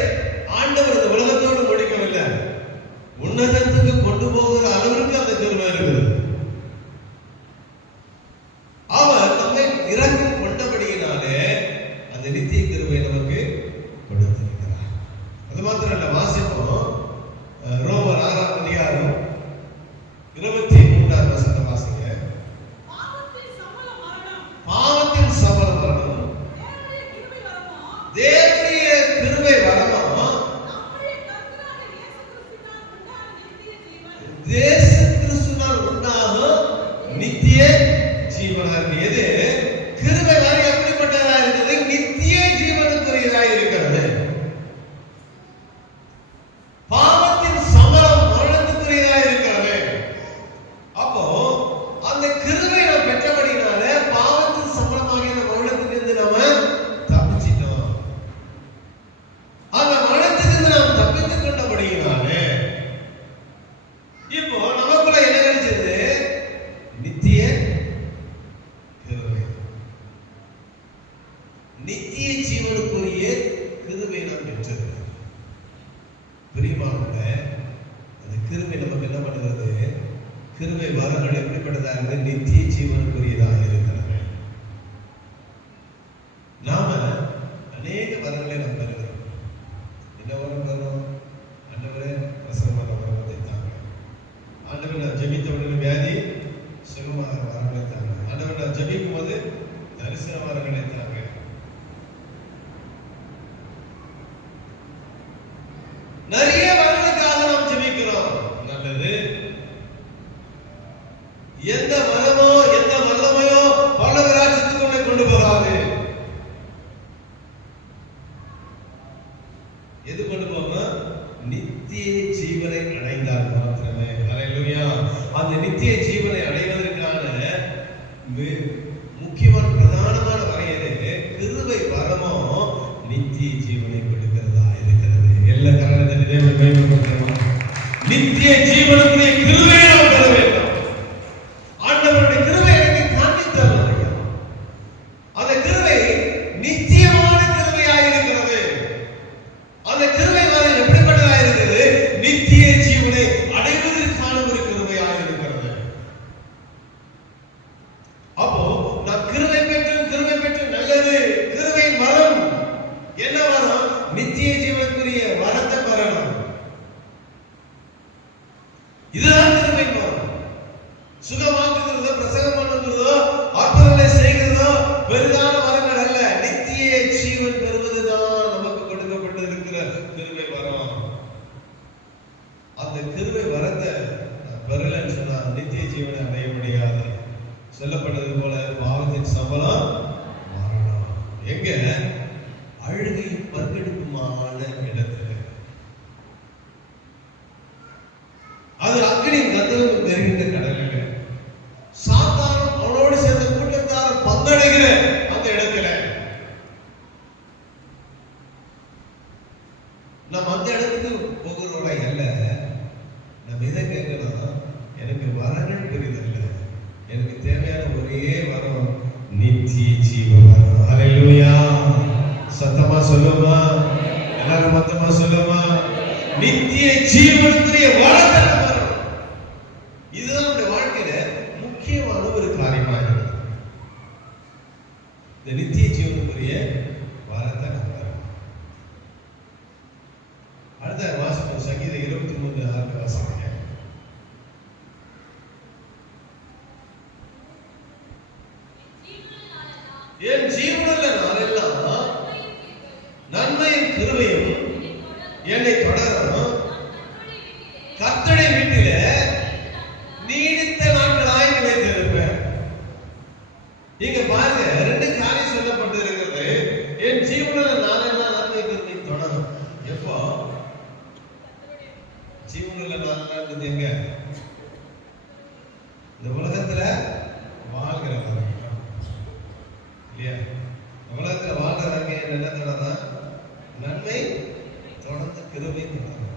ஆண்டவர் இந்த உலகத்தோடு முடிக்கவில்லை, உன்னதத்துக்கு கொண்டு போகிற அளவிற்கு அந்த கிருபை இருக்குது. அவர் நம்மை இரக்கம் கொண்டபடியினாலே அந்த நித்திய கிருபை நமக்கு கொடுத்திருக்கிறார். அது மாத்திரம் இல்ல, வாசிப்போம் ரோமர் 6ஆம் அதிகாரம் 23ஆம் வசனத்தை வாசிங்க. பாவத்தின் சம்பளம் மரணம், தேவனுடைய கிருபை வரமா, தேச கிறிஸ்துவினால் உண்டாகும் நித்திய ஜீவனாக. எது கிருபை வர எப்படிப்பட்டதா இருக்கிறது? நித்திய ஜீவனுக்குரியதா இருக்கிறது. பாவத்தின் சம்பளம் மரணத்துக்குரியதா இருக்கிறது. அப்போ அந்த கிருபை நாம் பெற்றபடினால பாவத்தின் சம்பளமாகிய மரணத்திலிருந்து நாம தப்பிச்சிட்டோம். அந்த மரணத்திலிருந்து நாம் தப்பித்துக் கொண்டபடியினாலே இப்போ நமக்குள்ள என்ன கிடைச்சது? நித்திய கிருபை. நித்திய ஜீவனுக்குரிய கிருபை நாம் பெற்றது. பிரியமானவர்களே, அந்த கிருபை நமக்கு என்ன பண்ணுகிறது? கிருபை வரங்கள் எப்படிப்பட்டதாக இருக்குது? நித்திய ஜீவனுக்குரியதாக இருக்கிறது. நாம அநேக வரங்களை நாம் பெறுகிறோம். என்ன வரம் பெறும்? ஆண்டவரே பிரசவமான வரத்தை தாங்க. ஆண்டவர் நான் ஜெபித்த உடனே வியாதி சுகமாக வரங்களை தாங்க. ஆண்டவர் நான் ஜெபிக்கும் முக்கியமான பிரதானமான வரையறை கிருபை வரமோ நித்திய ஜீவனை கொடுக்கிறதா இருக்கிறது. எல்லா காரணத்தை தேவன் மேம்படுத்துகிறோம். நித்திய ஜீவனுடைய கிருபையை நாம் பெற வேண்டும். ஆண்டவருடைய கிருபை எனக்கு காண்பித்து தர வேண்டும். அந்த கிருபை நித்தியமான கிருபையாக இருக்கிறது. அந்த கிருபை வரம் எப்படிப்பட்டதாக இருக்கிறது? நித்திய ஜீவனை அடைவதற்கான ஒரு கிருபையாக இருக்கிறது. அப்போ நாம் கிருபை பெற்று நல்லது. கிருபையின் வரம் என்ன வரம்? நித்திய ஜீவனுக்குரிய வரத்தை பெறணும். இதுதான் கிருபையின் வரம். சுகமாக்குகிறதோ, பிரசங்கம் பண்ணுகிறதோ, அற்புதங்களை செய்கிறதோ பெரிதான வரங்கள் அல்ல. நித்திய ஜீவன் பெறுவதுதான் நமக்கு கொடுக்கப்பட்டு இருக்கிற கிருபை வரம். அந்த கிருபை வரத்தை பெறலன்னு சொன்னா நித்திய ஜீவனை அடைய முடியாது. சொல்லப்பட்டது போல பாவத்தின் சம்பளம் மரணம். எங்க? அழுகை பங்கெடுக்குமான இடத்துல. அது அக்னி கந்தகம் தெரிகின்ற கடலில் சாத்தானும் அவனோடு சேர்ந்த கூட்டத்தார் பங்கடைகிற அந்த இடத்துல நம்ம அந்த இடத்துக்கு போகிறோட அல்ல. நம்ம இதை கேட்கணும். எனக்கு வரங்கள் பெரிதல்ல, எனக்கு தேவையான ஒரே வரம் நித்திய ஜீவ வரம். ஹல்லேலூயா. சத்தமா சொல்லுமா? எல்லாரும் மொத்தமா சொல்லுமா? நித்திய ஜீவனுக்குரிய வரத்தை வரணும். இதுதான் நம்முடைய வாழ்க்கையில முக்கியமான ஒரு காரியமாக இருக்கிறது. இந்த நித்திய ஜீவனுக்குரிய வரத்தை நம்ம வரணும். அடுத்த வாசகம் சங்கீதம் 23:6 வாசகம். என் ஜீவனுள்ள நாளெல்லாம் நன்மையும் கிருபையும் என்னை தொடரும். கர்த்தருடைய வீட்டிலே நீடித்த நாட்களாய் நிலைத்திருப்பேன். இங்க பாருங்க, ரெண்டு காரியம் சொல்லப்பட்டு இருக்கிறது. என் ஜீவனுள்ள நாளெல்லாம் நன்மை கிருபை தொடரும். எப்போ? ஜீவனுள்ள நாள் எங்க? இந்த உலகத்துல வாழ்கிற இல்லையா? உலகத்துல வாழ்றவங்க என்ன தொடரும்? நன்மை தொடர்ந்து கிருபை தொடரும்.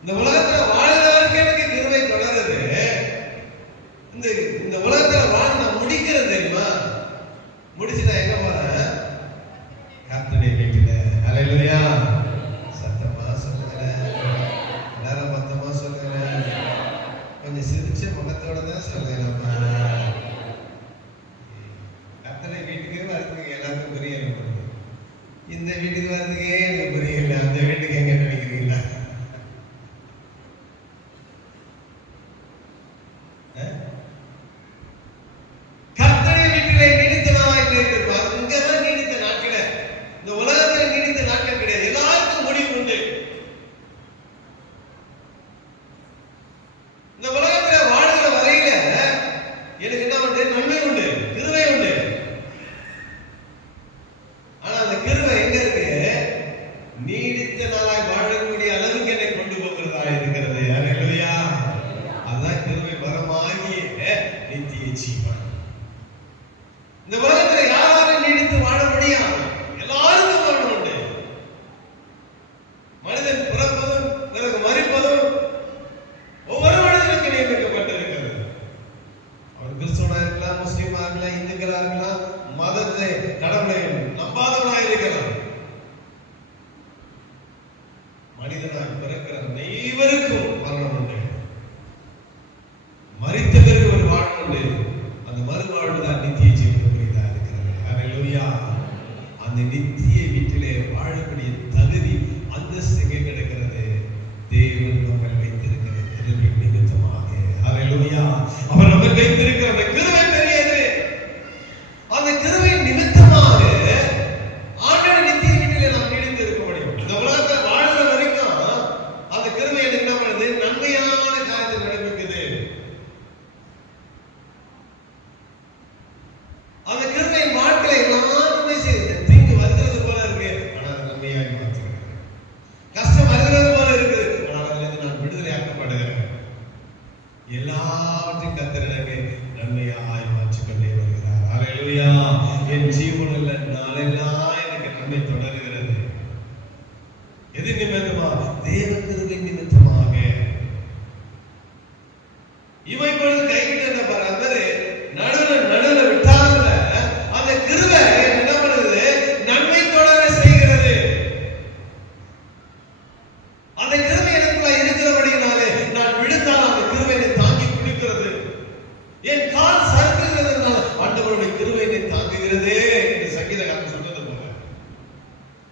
இந்த உலகத்துல வாழ்றவருக்கு எனக்கு கிருபை தொடருது. இந்த உலகத்துல வாழ் நான் முடிக்கிறது தெரியுமா? முடிச்சு நான் எங்க போறேன்? கர்த்தருடைய வீட்டுல. ஹல்லேலூயா. சத்தமா சொல்லுகிறேன். எல்லாரும் மொத்தமா சொல்லுகிறேன். கொஞ்சம் சிரிச்ச முகத்தோட தான் சொல்லுகிறேன். கர்த்தருடைய வீட்டுக்கே வரதுக்கு எல்லாருக்கும் புரியல. இந்த வீட்டுக்கு வரதுக்கே எனக்கு புரியல. அந்த வீட்டுக்கு எங்க நினைக்கிறீங்களா? கர்த்தருடைய வீட்டிலே நீடித்த நாளாய் நிலைத்திருப்பார். இங்கதான் நீடித்த நாட்கள. இந்த உலகத்தில் நீடித்த நாட்கள் கிடையாது. எல்லாருக்கும் முடிவு உண்டு. இந்த உலகத்துல வாழ்கிற வரையில எனக்கு என்ன உண்டு? நன்மை உண்டு, கிருபை உண்டு. ஆனா அந்த கிருபை எங்க இருக்கு? நீடித்த நாளாய் வாழக்கூடிய அளவுக்கு என்னை கொண்டு போகிறதா இருக்கிறது. ஹல்லேலூயா. அதுதான் கிருபை வரமாகிய நித்திய ஜீவன். இந்த உலகத்துல யாராலும் நீடித்து வாழ முடியாது. எல்லாருக்கும் மரணம் உண்டு. மனிதன் பிறப்பதும் பிறகு மரிப்பதும் ஒவ்வொரு மனிதனுக்கு நியமிக்கப்பட்டிருக்கிறது. அவன் கிறிஸ்தவனா இருக்கலாம், முஸ்லீம் ஹல்லேலூயா. என் ஜீவனுள்ள நாளெல்லாம் எனக்கு நன்மை தொடர்கிறது. எது நிமித்தமா? தேவ கிருபை நிமித்தமாக. இவை பொழுது கைவிட்ட பாரு நடுல விட்டால அந்த கிருபை என்ன பண்ணுது? நன்மை தொடர செய்கிறது. அந்த கிருபை எனக்குள்ள இருக்கிறபடினாலே நான் விழுந்தால் அந்த கிருபை என்னை தாங்கி பிடிக்கிறது. என் கால் சறுக்குகிறதுனால ஆண்டவருடைய கிருபை என்னை தாங்குகிறதே என்று சங்கீதக்காரன் சொன்னது போல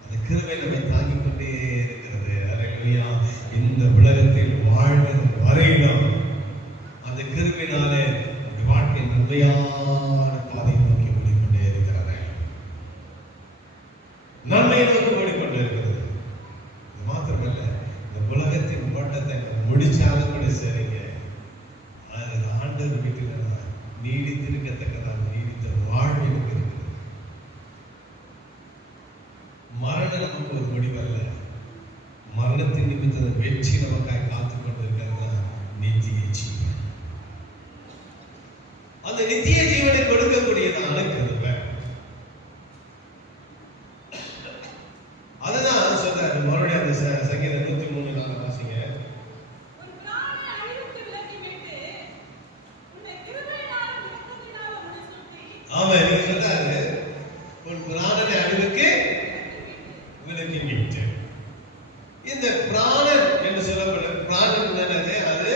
அந்த கிருபை நம்மை தாங்கிக் கொண்டே இருக்கிறது. ஹல்லேலூயா. இந்த உலகத்தில் வாழ்கிற வரையிலும் அந்த கிருபையினாலே வாழ்க்கை நன்மையான பாதை நோக்கி ஓடிக்கொண்டே இருக்கிறது. நன்மையை நோக்கி ஓடிக்கொண்டே இருக்கிறது. இது மாத்திரமல்ல, இந்த உலகத்தின் ஓட்டத்தை முடிச்சாலும் கூட சரிங்க, அது ஆண்டவர் வீட்டில் நீடித்திருக்கத்தக்கதான் நீடித்த வாழ்வு இருக்கிறது. மரணம் நமக்கு ஒரு முடிவல்ல. மரணத்தின் நிமித்த வெற்றி நமக்காய் காத்துக் கொண்டிருக்கிறது நித்திய ஜீவன். அந்த நித்திய ஜீவனை கொடுக்கக்கூடியதான கிருபை. அதுதான் சொல்றாரு மறுபடியும் அந்த சங்கீதம் 103 வாசிங்க. ஆமா, நீங்க சொல்றாரு உன் பிராணனை அழிவுக்கு விலக்கி மீட்டு. இந்த பிராணன் என்று சொல்லப்படும் பிராணன் என்னது? அது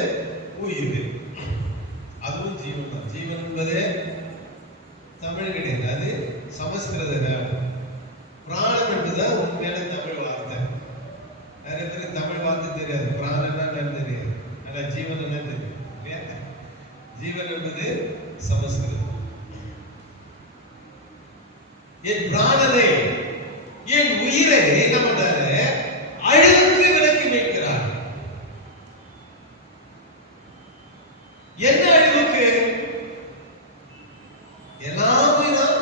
உயிர், அதுவும் ஜீவன் தான். ஜீவன் என்பதே தமிழ் கிடையாது, அது சமஸ்கிருத வேர்டு. பிராணம் என்பதுதான் உண்மையான தமிழ் வார்த்தை. நிறைய பேருக்கு தமிழ் வார்த்தை தெரியாது. பிராணம் என்னன்னு தெரியாது, ஆனா ஜீவன் என்ன தெரியும் இல்லையா? ஜீவன் என்பது சமஸ்கிருதம். என் பிராணனை, என் உயிரை என்ன பண்றாரு? அழிவுக்கு விலக்கி வைக்கிறார். என்ன அழிவுக்கு? எல்லாமே தான்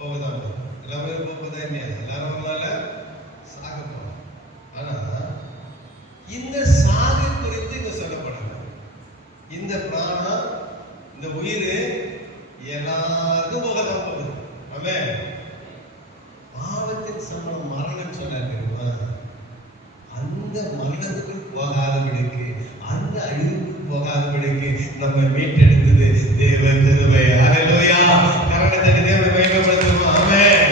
போகதான், எல்லாமே போகதான் இல்லையா? எல்லாரும் அவங்களால சாக போறோம். ஆனா இந்த சாகை குறித்து இங்க சொல்லப்படல. இந்த பிராணம், இந்த உயிர் எல்லாருக்கும் போகதான் போகுது. ஆமென். பாவத்தின் சம்பளம் மரணம் சொன்னார். அந்த மரணத்துக்கு போகாதபடிக்கு, அந்த அழிவுக்கு போகாதபடிக்கு நம்ம மீட்டெடுத்தது தேவ கிருபை. ஹல்லேலூயா. கரங்களை தேவனை மகிமைப்படுத்துவோம். ஆமென்.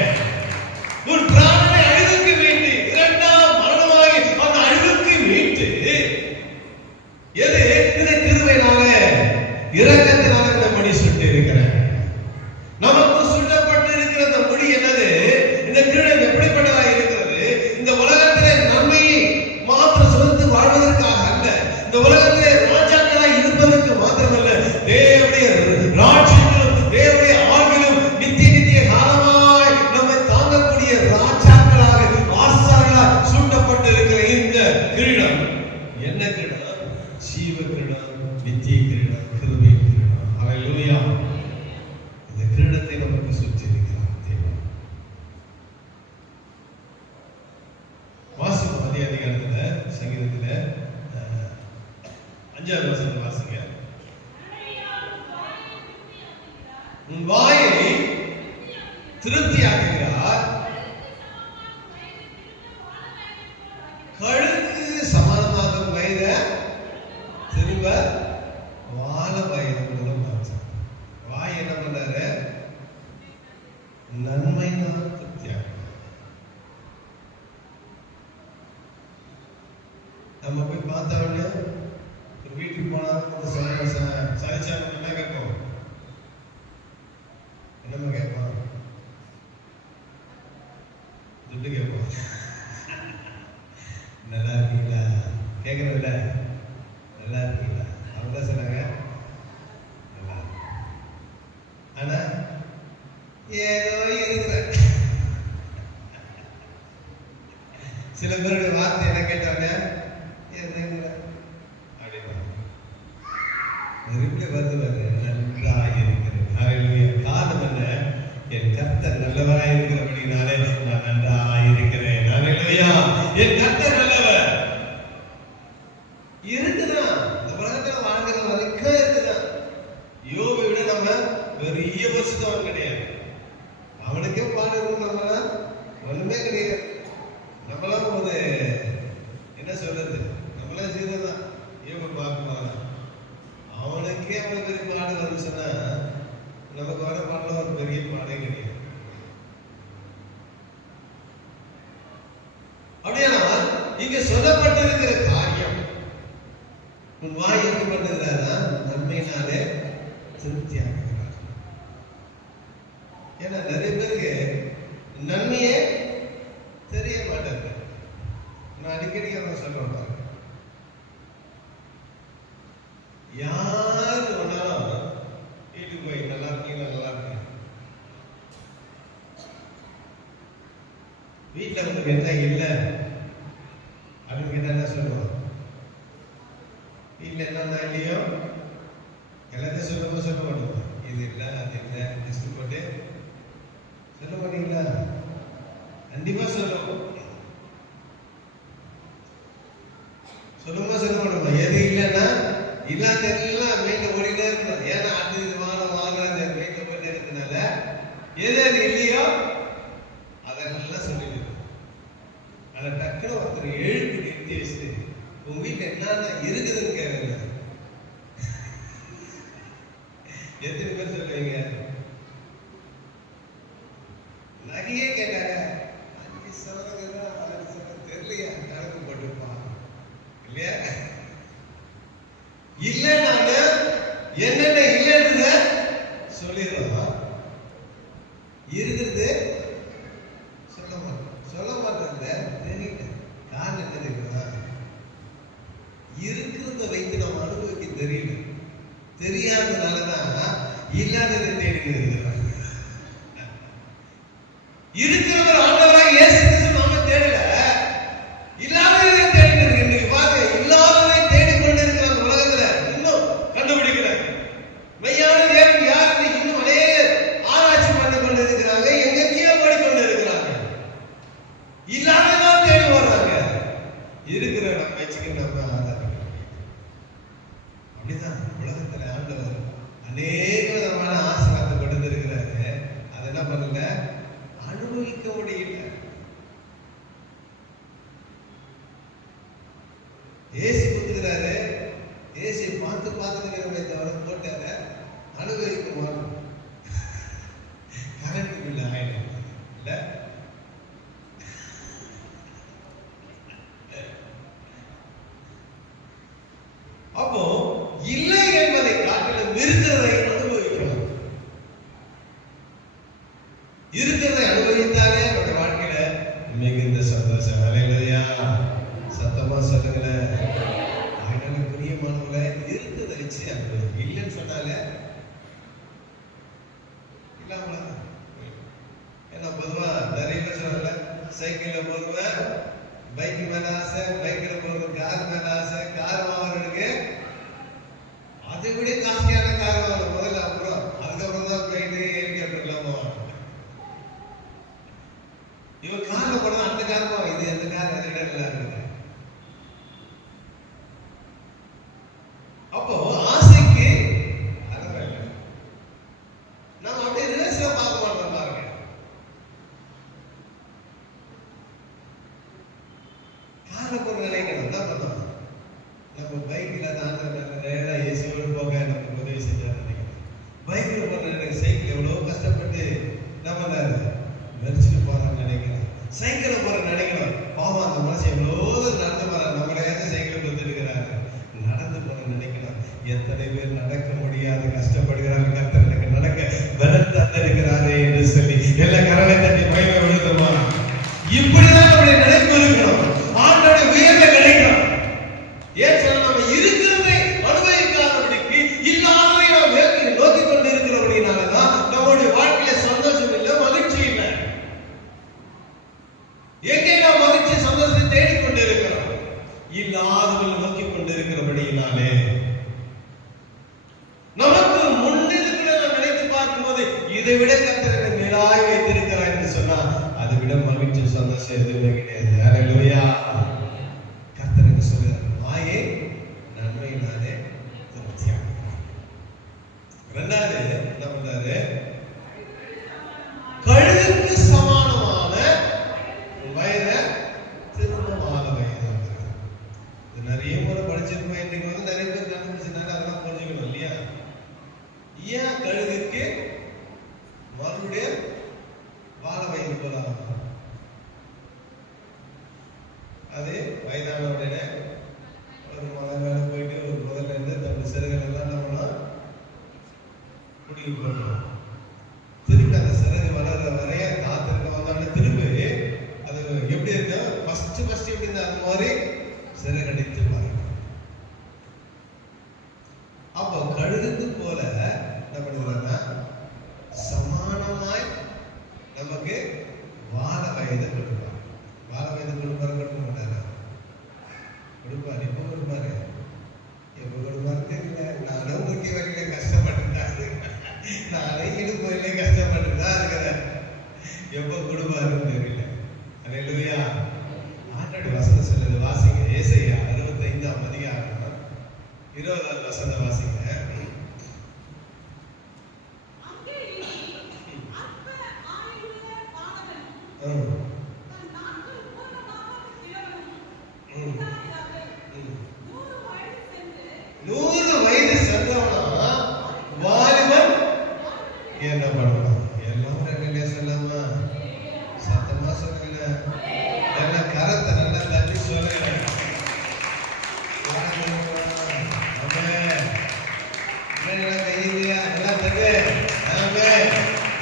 ஒரு பிராணனை அழிவுக்கு மீட்டு, இரண்டாம் மரணமாகி அந்த அழிவுக்கு மீட்டு, எது? இந்த கிருபையினால, இரக்கத்தினால இந்த முடி சுட்டு இருக்கிறேன். நமக்கு சுட்டப்பட்டு இருக்கிற அந்த முடி என்னது? இந்த கிரீடம் எப்படிப்பட்டதாக இருக்கிறது? இந்த உலகத்திலே நன்மையை மாத்திரம் சுமந்து வாழ்வதற்காக அல்ல, இந்த உலகத்திலே ராஜாக்களாய் இருப்பதற்கு மாத்திரமல்ல, தேவனுடைய ராஜ்யங்களும் தேவனுடைய ஆவிலும் நித்திய காலமாய் நம்மை தாங்கக்கூடிய ராஜாக்களாக, ஆசாரியர்களாக சூட்டப்பட்டு இருக்கிற இந்த கிரீடம் என்ன கிரீடம்? ஜீவ கிரீடம், நித்திய கிரீடம், கிருபை கிரீடம். ஹல்லேலூயா. இந்த கிரீடத்தை நமக்கு சுற்றி இருக்கிறார் தேவன். வாசிப்போம் அதே அதிகாரத்துல, சங்கீதத்துல 5வது வசனம் வாசிங்க. உன் வாயை திருப்தியாக்குகிறார், கழுகு சமானமாகும் வயதை திரும்ப வாழ வயது மூலம் மாற்றம். வாய் என்ன பண்றாரு? நன்மை தான் திருப்தியாக்குறார். நம்ம போய் பார்த்த உடனே ஒரு வீட்டுக்கு போனா சரிச்சாமி என்ன கேட்போம்? என்னமா கேட்பான்? துட்டு கேட்போம். நல்லா இருக்கீங்களா கேட்கறதில்ல, நல்லா இருக்கீங்களா? அவங்க சொன்னாங்க நல்லா இருக்கு. ஆனா ஏதோ இருக்கிற சில பேருடைய வார்த்தை என்ன கேட்டாங்க? காரணம் என்ன? என் கர்த்தர் நல்லவராய் இருக்கிறபடினாலே நான் நன்றாய் இருக்கிறேன். ஹல்லேலூயா. என் கர்த்தர் நல்லவர். இருக்குதான், இந்த உலகத்துல வாழ்கிற வரைக்கும் இருக்குதான். யோபை விட நம்ம பெரிய பெரிய பரிசுத்தவன் கிடையாது. அவனுக்கே பாடு இருக்கும். நம்மளா ஒண்ணுமே கிடையாது. நம்மளாம் ஒரு என்ன சொல்றது, நம்மளாம் ஜீரோதான். இவங்க பார்க்குவாங்க. அவனுக்கே அவ்வளவு பெரிய பாடு வந்துச்சுன்னா நமக்கு வர பாடலாம் ஒரு பெரிய பாடே கிடையாது. அப்படியானால் இங்க சொல்லப்பட்டிருக்கிற காரியம், உன் வாய் எப்படி பண்ணுகிறாரா, நன்மையினாலே திருப்தியாக. ஏன்னா நிறைய பேருக்கு நன்மையே தெரிய மாட்டாங்க. நான் அடிக்கடி அவன் சொல்றேன், யாரு வேணாலும் வீட்டுக்கு போய் நல்லா இருக்கீங்க நல்லா இருக்கீங்க, வீட்டுல வந்து கேட்டா இல்ல அப்படின்னு கேட்டா என்ன சொல்லுவோம்? வீட்டுல என்னன்னா இல்லையோ எல்லாத்தையும் சொல்ல மாட்டோம். இது இல்ல அது இல்ல லிஸ்ட் போட்டு சொல்ல மாட்டீங்களா? கண்டிப்பா சொல்லுவோம். சொல்ல மாட்டோமா? எது இல்லைன்னா இல்லாத எல்லாம் மைண்ட்ல ஓடிட்டே இருக்கணும். ஏன்னா அது இது வாங்குறது மைண்ட்ல போயிட்டே இருக்கிறதுனால எது அது இல்லையோ அதெல்லாம் சொல்லிட்டு அதை டக்குனு ஒருத்தர் எழுதி நிறுத்தி வச்சுட்டு உங்க வீட்டுல என்னென்ன இருக்குதுன்னு கேட்குங்க. எத்தனை பேர் சொல்லுவீங்க? நகையே கேட்டாங்க, 5 சவரன் 6 சவரன் தெரியலையா, கணக்கு போட்டுப்பான் இல்லையா? இல்லைன்னாங்க என்னென்ன இல்லைன்னு சொல்லிடுறோம். இருக்கிறது சொல்ல மாட்டோம்ல. தெரியல. காரணம் என்ன தெரியுமா? இருக்கிறத வைத்து நம்ம அனுபவிக்க தெரியல. தெரியாததுனாலதான் இல்லாததை தேடி இருக்கிறாங்க. இருக்கிறவர் ஆண்டவராக இயேசு கிறிஸ்து நாம தேடல, இல்லாததை தேடி இருக்கு. இன்னைக்கு பாருங்க, இல்லாததை தேடிக்கொண்டு இருக்கிற அந்த உலகத்துல இன்னும் கண்டுபிடிக்கிறாங்க. மெய்யான தேவன் யாருன்னு இன்னும் அநேக ஆராய்ச்சி பண்ணி கொண்டு இருக்கிறாங்க. எங்கெங்கேயோ ஓடிக்கொண்டு இருக்கிறாங்க. இல்லாததான் தேடி வர்றாங்க. இருக்கிற நம்ம வச்சுக்கிட்டு நம்ம ஆதாரம். அப்படிதான் உலகத்துல ஆண்டவர் அநேக விதமான ஆசீர்வாதத்தை கொண்டு இருக்கிறாரு. அதை என்ன பண்ணல, அனுபவிக்க முடியல. ஏசி குத்துக்கிறாரு, ஏசியை பார்த்து பார்த்துக்கிறவங்க தவிர போட்டாரு, அனுபவிக்க மாட்டோம். கரண்ட் பில் ஆயிடும் இல்ல? அப்போ இல்லை என்பதை காட்டிலும் இருக்கிறதை அனுபவிக்கணும். இருக்கிறதை அனுபவித்தாலே நம்முடைய வாழ்க்கையில மிகுந்த சந்தோஷம். ஹல்லேலூயா. சத்தமா சொல்லுங்களேன். அதனால பிரியமானவர்களே, இருக்கிறதை வச்சு அனுபவி. இல்லைன்னு சொன்னாலே இல்லாம. ஏன்னா பொதுவா நிறைய பேர் சொல்றாங்க, சைக்கிள்ல போடுவேன், பைக் மேல ஆசை, பைக்ல போறது, கார் மேல ஆசை, கார் வாங்குறதுக்கு அதை விட காஸ்ட்லியான கார் வாங்கணும் முதல்ல, அப்புறம் அதுக்கப்புறம் தான் பிளைன் ஹெலிகாப்டர் எல்லாம் போவாங்க. இவன் கார்ல போனா அந்த கார் போவான், இது எந்த கார் அதை விட நல்லா இருக்கு. அப்போ ஆசைக்கு அளவே இல்லை. நம்ம அப்படியே ரிவர்ஸ்ல பார்க்க மாட்டோம் பாருங்க. கார்ல போற நிலைக்கணும் என்ன பண்ணோம்? நம்ம பைக்ல நேரா ஏசியோடு போக நமக்கு உதவி செஞ்சாரு. பைக்ல போற நினைக்கிறேன், சைக்கிள் எவ்வளவு கஷ்டப்பட்டு நம்ம மறிச்சுட்டு போறான்னு நினைக்கிறேன். சைக்கிள போற நினைக்கிறோம், பாவம் அந்த மனசு எவ்வளவு நடந்து போற, நம்மளே சைக்கிள் கொடுத்துருக்கிறாரு, நடந்து போற நினைக்கிறோம். எத்தனை பேர் நடக்க முடியாது கஷ்டப்படுகிறார்கள், கர்த்தர் எனக்கு நடக்க பலன் தந்திருக்கிறாரே என்று சொல்லி எல்லா கரலை தட்டி மகிமை விழுந்தமா. இப்படிதான் நம்முடைய நினைப்பு இருக்கணும். ஆண்டோட உயர்ந்த கிடைக்கும். ஏன் சொல்ல, நம்ம இருக்கிறதை அனுபவிக்காதபடிக்கு இல்லாததை நாம் நோக்கி கொண்டு இருக்கிறபடினாலதான் நம்முடைய வாழ்க்கையில சந்தோஷம் இல்லை, மகிழ்ச்சி இல்லை. எங்கே நாம் மகிழ்ச்சி சந்தோஷத்தை தேடிக்கொண்டு இருக்கிறோம்? இல்லாதவர்கள் நோக்கி கொண்டு இருக்கிறபடியினாலே நமக்கு முன்னிருக்கிறத நினைத்து பார்க்கும்போது இதை விட கர்த்தர் மேலாய் வைத்திருக்கிறார் என்று சொன்னா அதை விட மகிழ்ச்சி சந்தோஷம் எதுவுமே கிடையாது. ஹல்லேலூயா. கர்த்தர் சொல்றார், வாயே நன்மையினாலே திருப்தியாக. இரண்டாவது என்ன பண்றாரு? இன்றைக்கு மறுபடியும் வாழ வயது போல அது வயதான உடனே ஒரு மலை மேல போயிட்டு ஒரு முதல்ல இருந்து தன்னுடைய சிறகுகள் எல்லாம் நம்மளாம் குடிக்கு போடுறோம். திருப்பி அந்த சிறகு வளர வரைய காத்திருக்க வந்தாலும் திரும்பி அது எப்படி இருக்கு ஃபர்ஸ்ட் எப்படி இருந்தா அது மாதிரி சிறகடித்து மாறி. அப்போ கழுகுக்கு போல என்ன பண்ணுறாங்கன்னா சமானமாய் நமக்கு வாழ வயது கொடுப்பார். வாழ வயது கொடுப்பாரு கொடுக்க மாட்டாரா? கொடுப்பாரு. இப்போ கொடுப்பாரு. எப்போ கொடுப்பாரு தெரியல. நானும் முக்கிய வகையில கஷ்டப்பட்டுட்டாரு. நானே இடுப்பு வகையில கஷ்டப்பட்டுதான் இருக்கிறேன். எப்போ கொடுப்பாருன்னு தெரியல. அல்லேலூயா. ஆண்டோட வசனம் சொல்லுது, வாசிங்க. ஏசாயா 65ஆம் அதிகாரம் 20வது வசனம் வாசிங்க. என்ன பண்ணலாம்? எல்லாரும் சொல்லாமா? சத்தமா சொல்லுங்க. எல்லாம் கரத்தை நல்லா தட்டி சொல்லுங்க. எல்லாம் தட்டு.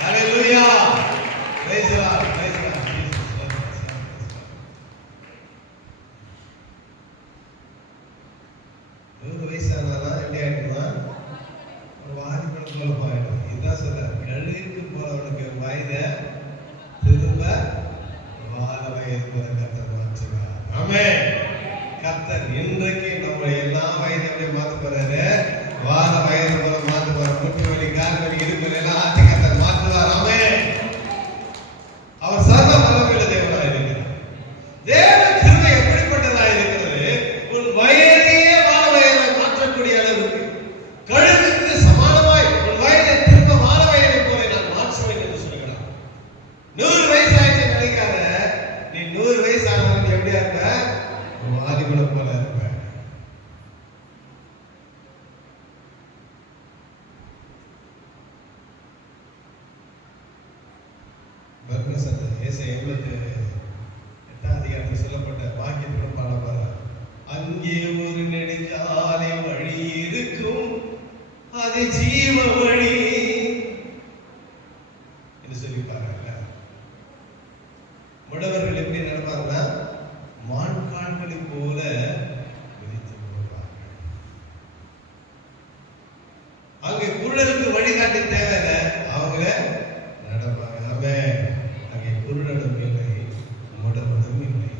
Hallelujah. Praise the Lord. Praise the Lord. 100 வயசானாலும் எப்படி ஆயிடுமா? வாலிபன் போல போயிடும். இதுதான் சொல்ற, கழுகுக்கு போறவனுக்கு வயதை திரும்ப வாழ வயது போல கர்த்தர் மாற்றுவார். ஆமென். கர்த்தர் இன்றைக்கு நம்ம எல்லா வயதையும் மாற்ற போறாரு. வாழ வயது போல மாற்றுவார். முட்டு வலி, கால் வலி, இடுப்பு வலி எல்லாத்தையும் கர்த்தர் மாற்றுவார். ஆமென். அவர் சர்வ வல்லமையுள்ள தேவனாய் இருக்கிறார். தேவ கிருபை எப்படிப்பட்டதாய் இருக்கிறது? உன் வயதையே வாழ வயதை மாற்றக்கூடிய அளவுக்கு கழுகுக்கு சமானமாய் உன் வயதை திரும்ப வாழ வயதை போல நான் மாற்றுவேன் என்று சொல்கிறார். 100 வயசு ஆயிடுச்சு நினைக்காத. நீ 100 வயசு ஆனாலும் எப்படியா இருப்ப? வாலிபனை போல இருப்ப. ஏசாயா 78ஆம் அதிகாரத்தில் சொல்லப்பட்ட வாக்கியத்துடன் பாடப்படுற, அங்கே ஒரு நெடுஞ்சாலை வழி இருக்கும், அது ஜீவ வழி என்று சொல்லி பாருங்க. முடவர்கள் எப்படி நடப்பாங்கன்னா மான்கால்களை போல விரித்து போவார்கள். அங்கே குருடருக்கு வழிகாட்டி தேவையில்லை, அவங்கள நடப்பாங்க. அங்கே குருடனும் இல்லை, முடவனும் இல்லை.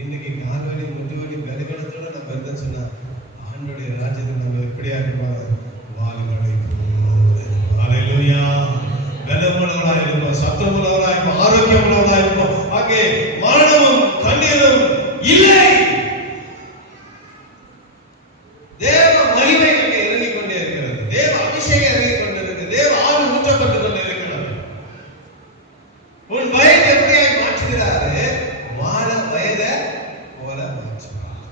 இன்னைக்கு கால்வலி, முட்டுவலி, பெருகடத்தோட நம்ம இருந்த சொன்னா ஆண்டோடைய ராஜ்யத்தில் நம்ம எப்படியா இருப்பாங்க? வாலிபனை போல. ஹல்லேலூயா. பலமுள்ளவராய் இருப்போம், சத்தமுள்ளவராய் இருப்போம், ஆரோக்கியமுள்ளவராய் இருப்போம். அங்கே மரணமும் கண்ணீரும் இல்லை. தேவ மகிமை அங்கே இறங்கிக் கொண்டே இருக்கிறது. தேவ அபிஷேகம் இறங்கிக் கொண்டிருக்கிறது. தேவ ஆவி ஊற்றப்பட்டு கொண்டே இருக்கிறது. உன் வயதை எப்படியாய் மாற்றுகிறாரு? வாழ வயதை போல மாற்றுகிறார்.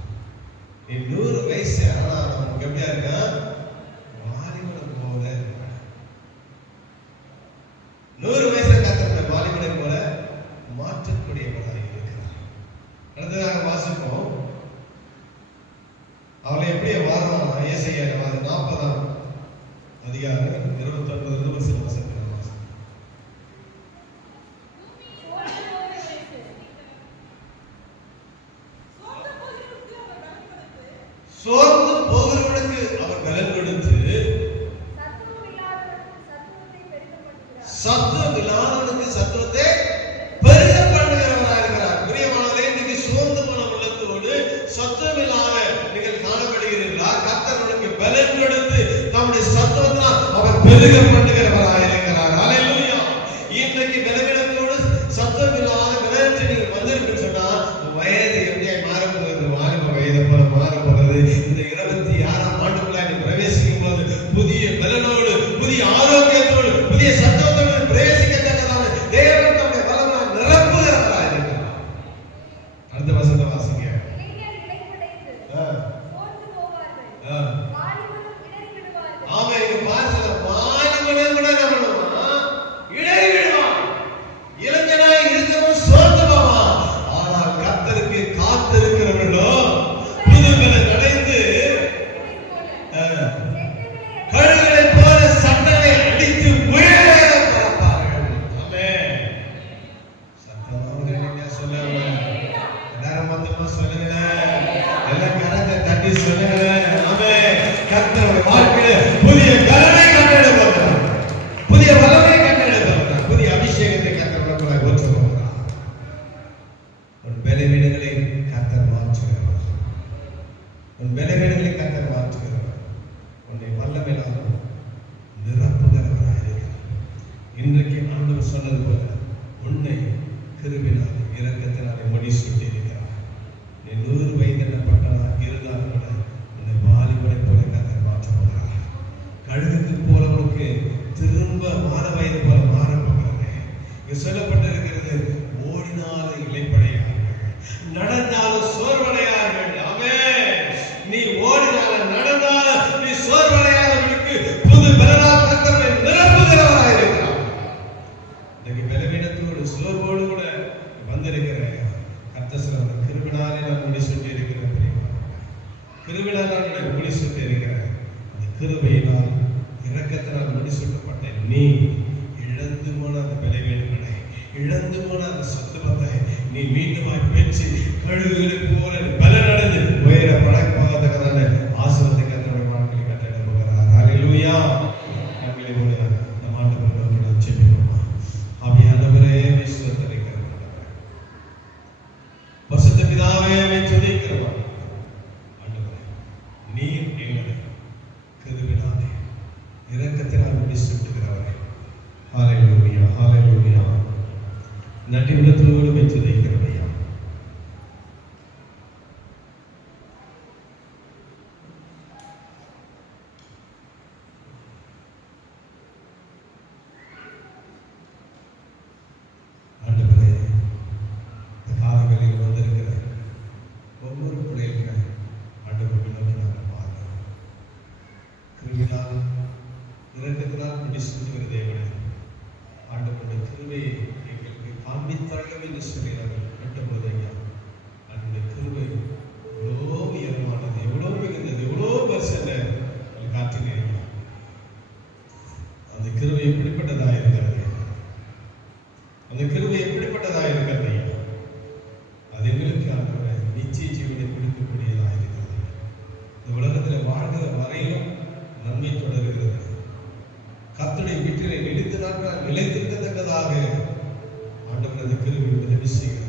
நீ 100 வயசு ஆனா நமக்கு எப்படியா இருக்கா? வாலிபனை போல இருக்க. 100 வயசுல கர்த்தர் வாலிபனை போல மாற்றக்கூடியவராய் இருக்கிறார். அடுத்ததாக வாசிப்போம். அவளை எப்படி வாழ்வானா? ஏசாயா 40ஆம் அதிகாரம் 29 வசனம். சோர்ந்து போகிறவனுக்கு அவர் பலன் கொடுத்து, சத்துவம் இல்லாதவனுக்கு சத்துவத்தை பெருக பண்ணுகிறவராக இருக்கிறார். பிரியமானவர்களே, இன்னைக்கு சோர்ந்து போன உள்ளத்தோடு சத்துவம் இல்லாத நீங்கள் காணப்படுகிறீர்களா? கர்த்தர் உனக்கு பலன் கொடுத்து தம்முடைய சத்துவத்தால் அவர் பெருக பண்ணுகிறவராக இருக்கிறார். ஹல்லேலூயா. இன்றைக்கு பலவீனத்தோடு சத்துவம் இல்லாத பலனற்ற நீங்கள் வந்திருக்குன்னு சொன்னா வயது எப்படியாய் மாறப்போகிறது? வாலிப வயதை போல மாறப்போகிறது. இந்த 26ஆம் ஆண்டுக்குள்ள நீ பிரவேசிக்கும் போது புதிய பலனோடு, புதிய ஆரோக்கியத்தோடு, புதிய சத்தத்தோடு பிரவேசிக்கத்தக்கதான தேவன் தம்முடைய பலனால் நிரப்புகிறவராய் இருக்கிறார். அடுத்த வசனத்தை வாசிங்க. ஆமா, இங்க பாருங்க, வாலிப வாலிபனும் கூட என்ன பண்ணுவான்? இடறி விடுவான். இளைஞனாய் இருக்கிறவன் சோர்ந்து போவான். ஆனால் கர்த்தருக்கு காத்திருக்கிறவர்களோ புதுபலன் அடைந்து கழுகுகளை போல சட்டங்களை அடித்து உயர பார்ப்பார்கள். ஆமென். சத்தமாக நீங்க சொல்லுங்க. எல்லாரும் மொத்தமா சொல்லுங்க. எல்லாம் கரத்தை தட்டி சொல்லுங்க. ஆமென். கர்த்தருடைய வாழ்க்கையில புதிய பலனை கட்டளை போகிறார். புதிய பலனை கட்டளை போகிறார். புதிய அபிஷேகத்தை கர்த்தர் நமக்கு ஊற்ற போகிறார். உன் பலவீனங்களை கர்த்தர் மாற்றுகிறார். உன் பலவீனங்களை கர்த்தர் மாற்றுகிறார். உன்னை வல்லமையினால் நிரப்புகிறவராக இருக்கிறார். இன்றைக்கு ஆண்டவர் சொன்னது போல உன்னை கிருபையினால் இரக்கத்தினாலே முடிசூட்டி இருக்கிறார். நீ 100 வயது எண்ணப்பட்டவனாக இருந்தாலும் கூட உன்னை வாலிபனை போல கர்த்தர் மாற்ற போகிறார். கழுகுக்கு போறவனுக்கு திரும்ப மாற வயது போல மாற போகிறார். இங்கு சொல்லப்பட்டிருக்கிறது, ஓடினாலும் இளைப்படையார்கள், நடந்தாலும் சோர்வடையார்கள். ஆமென். நீ ஓடினாலும் நடந்தாலும் நீ சோர்வடையாதவர்களுக்கு புது பலனால் கர்த்தரை நிரப்புகிறவராக இருக்கிறார். இன்னைக்கு பலவீனத்தோடு சோர்வோடு கூட வந்திருக்கிற கர்த்தர் சொல்றார், கிருபையினாலே நான் முடிசூட்டி இருக்கிறேன். கிருபையினால் முடிசூட்டி இருக்கிறேன். அந்த கிருபையினால் இரக்கத்தினால் முடிசூட்டப்பட்ட நீ இழந்து போன அந்த பலவீனங்களை, இழந்து போன அந்த சுத்தமத்தை நீ மீண்டுமாய் பெற்று கழுகுகளை போல பலனடைந்து உயர படைப்பாகத்தக்கதான ஆசீர்வாதத்தை கர்த்தருடைய வாழ்க்கையில் கட்டளை போகிறார். ஹல்லேலூயா. நம்மளை போல நம் ஆண்டவர் நோக்கி ஜெபிப்போமா. ஆவியானவரே, விசுவாசத்திற்காக பரிசுத்த பிதாவே, உம்மை துதிக்கிறோம். ஆண்டவரே, நீர் எங்களை கிருபையினாலே இரக்கத்தினால் முடிசூட்டுகிறவரே. ஹல்லேலூயா, ஹல்லேலூயா. நன்றி உள்ளத்தோடு உம்மை துதிக்கிறோம் ஐயா. ஆண்டவரே, இந்த காலங்களில் வந்திருக்கிற ஒவ்வொரு பிள்ளைகளை ஆண்டவரை நோக்கி நாங்கள் பார்க்கிறோம். கிருபையினால் இரக்கத்தினால் முடிசூட்டுகிற தேவனே, ஆண்டவருடைய கிருபையை எங்களுக்கு காண்பித்தார்கள் என்று சொல்லி நாங்கள் கேட்டபோது ஐயா, அந்த கிருபை எவ்வளோ உயரமானது, எவ்வளோ மிகுந்தது, எவ்வளோ பரிசல்ல காற்றினேன். அந்த கிருபை எப்படிப்பட்டதாக இருக்கிறது? அந்த கிருபை எப்படிப்பட்டதாக இருக்கிறது ஐயா? அது எங்களுக்கு ஆண்டவரே நிச்சய ஜீவனை கொடுக்கக்கூடியதாக இருக்கிறது. இந்த உலகத்தில் வாழ்கிற வரையிலும் நன்மை தொடர்கிறது. கர்த்தருடைய வீட்டிலே நீடித்த நாட்கள் நிலைத்திருக்கத்தக்கதாக ஆண்டவர் அந்த கிருபை உதவி செய்கிறார்.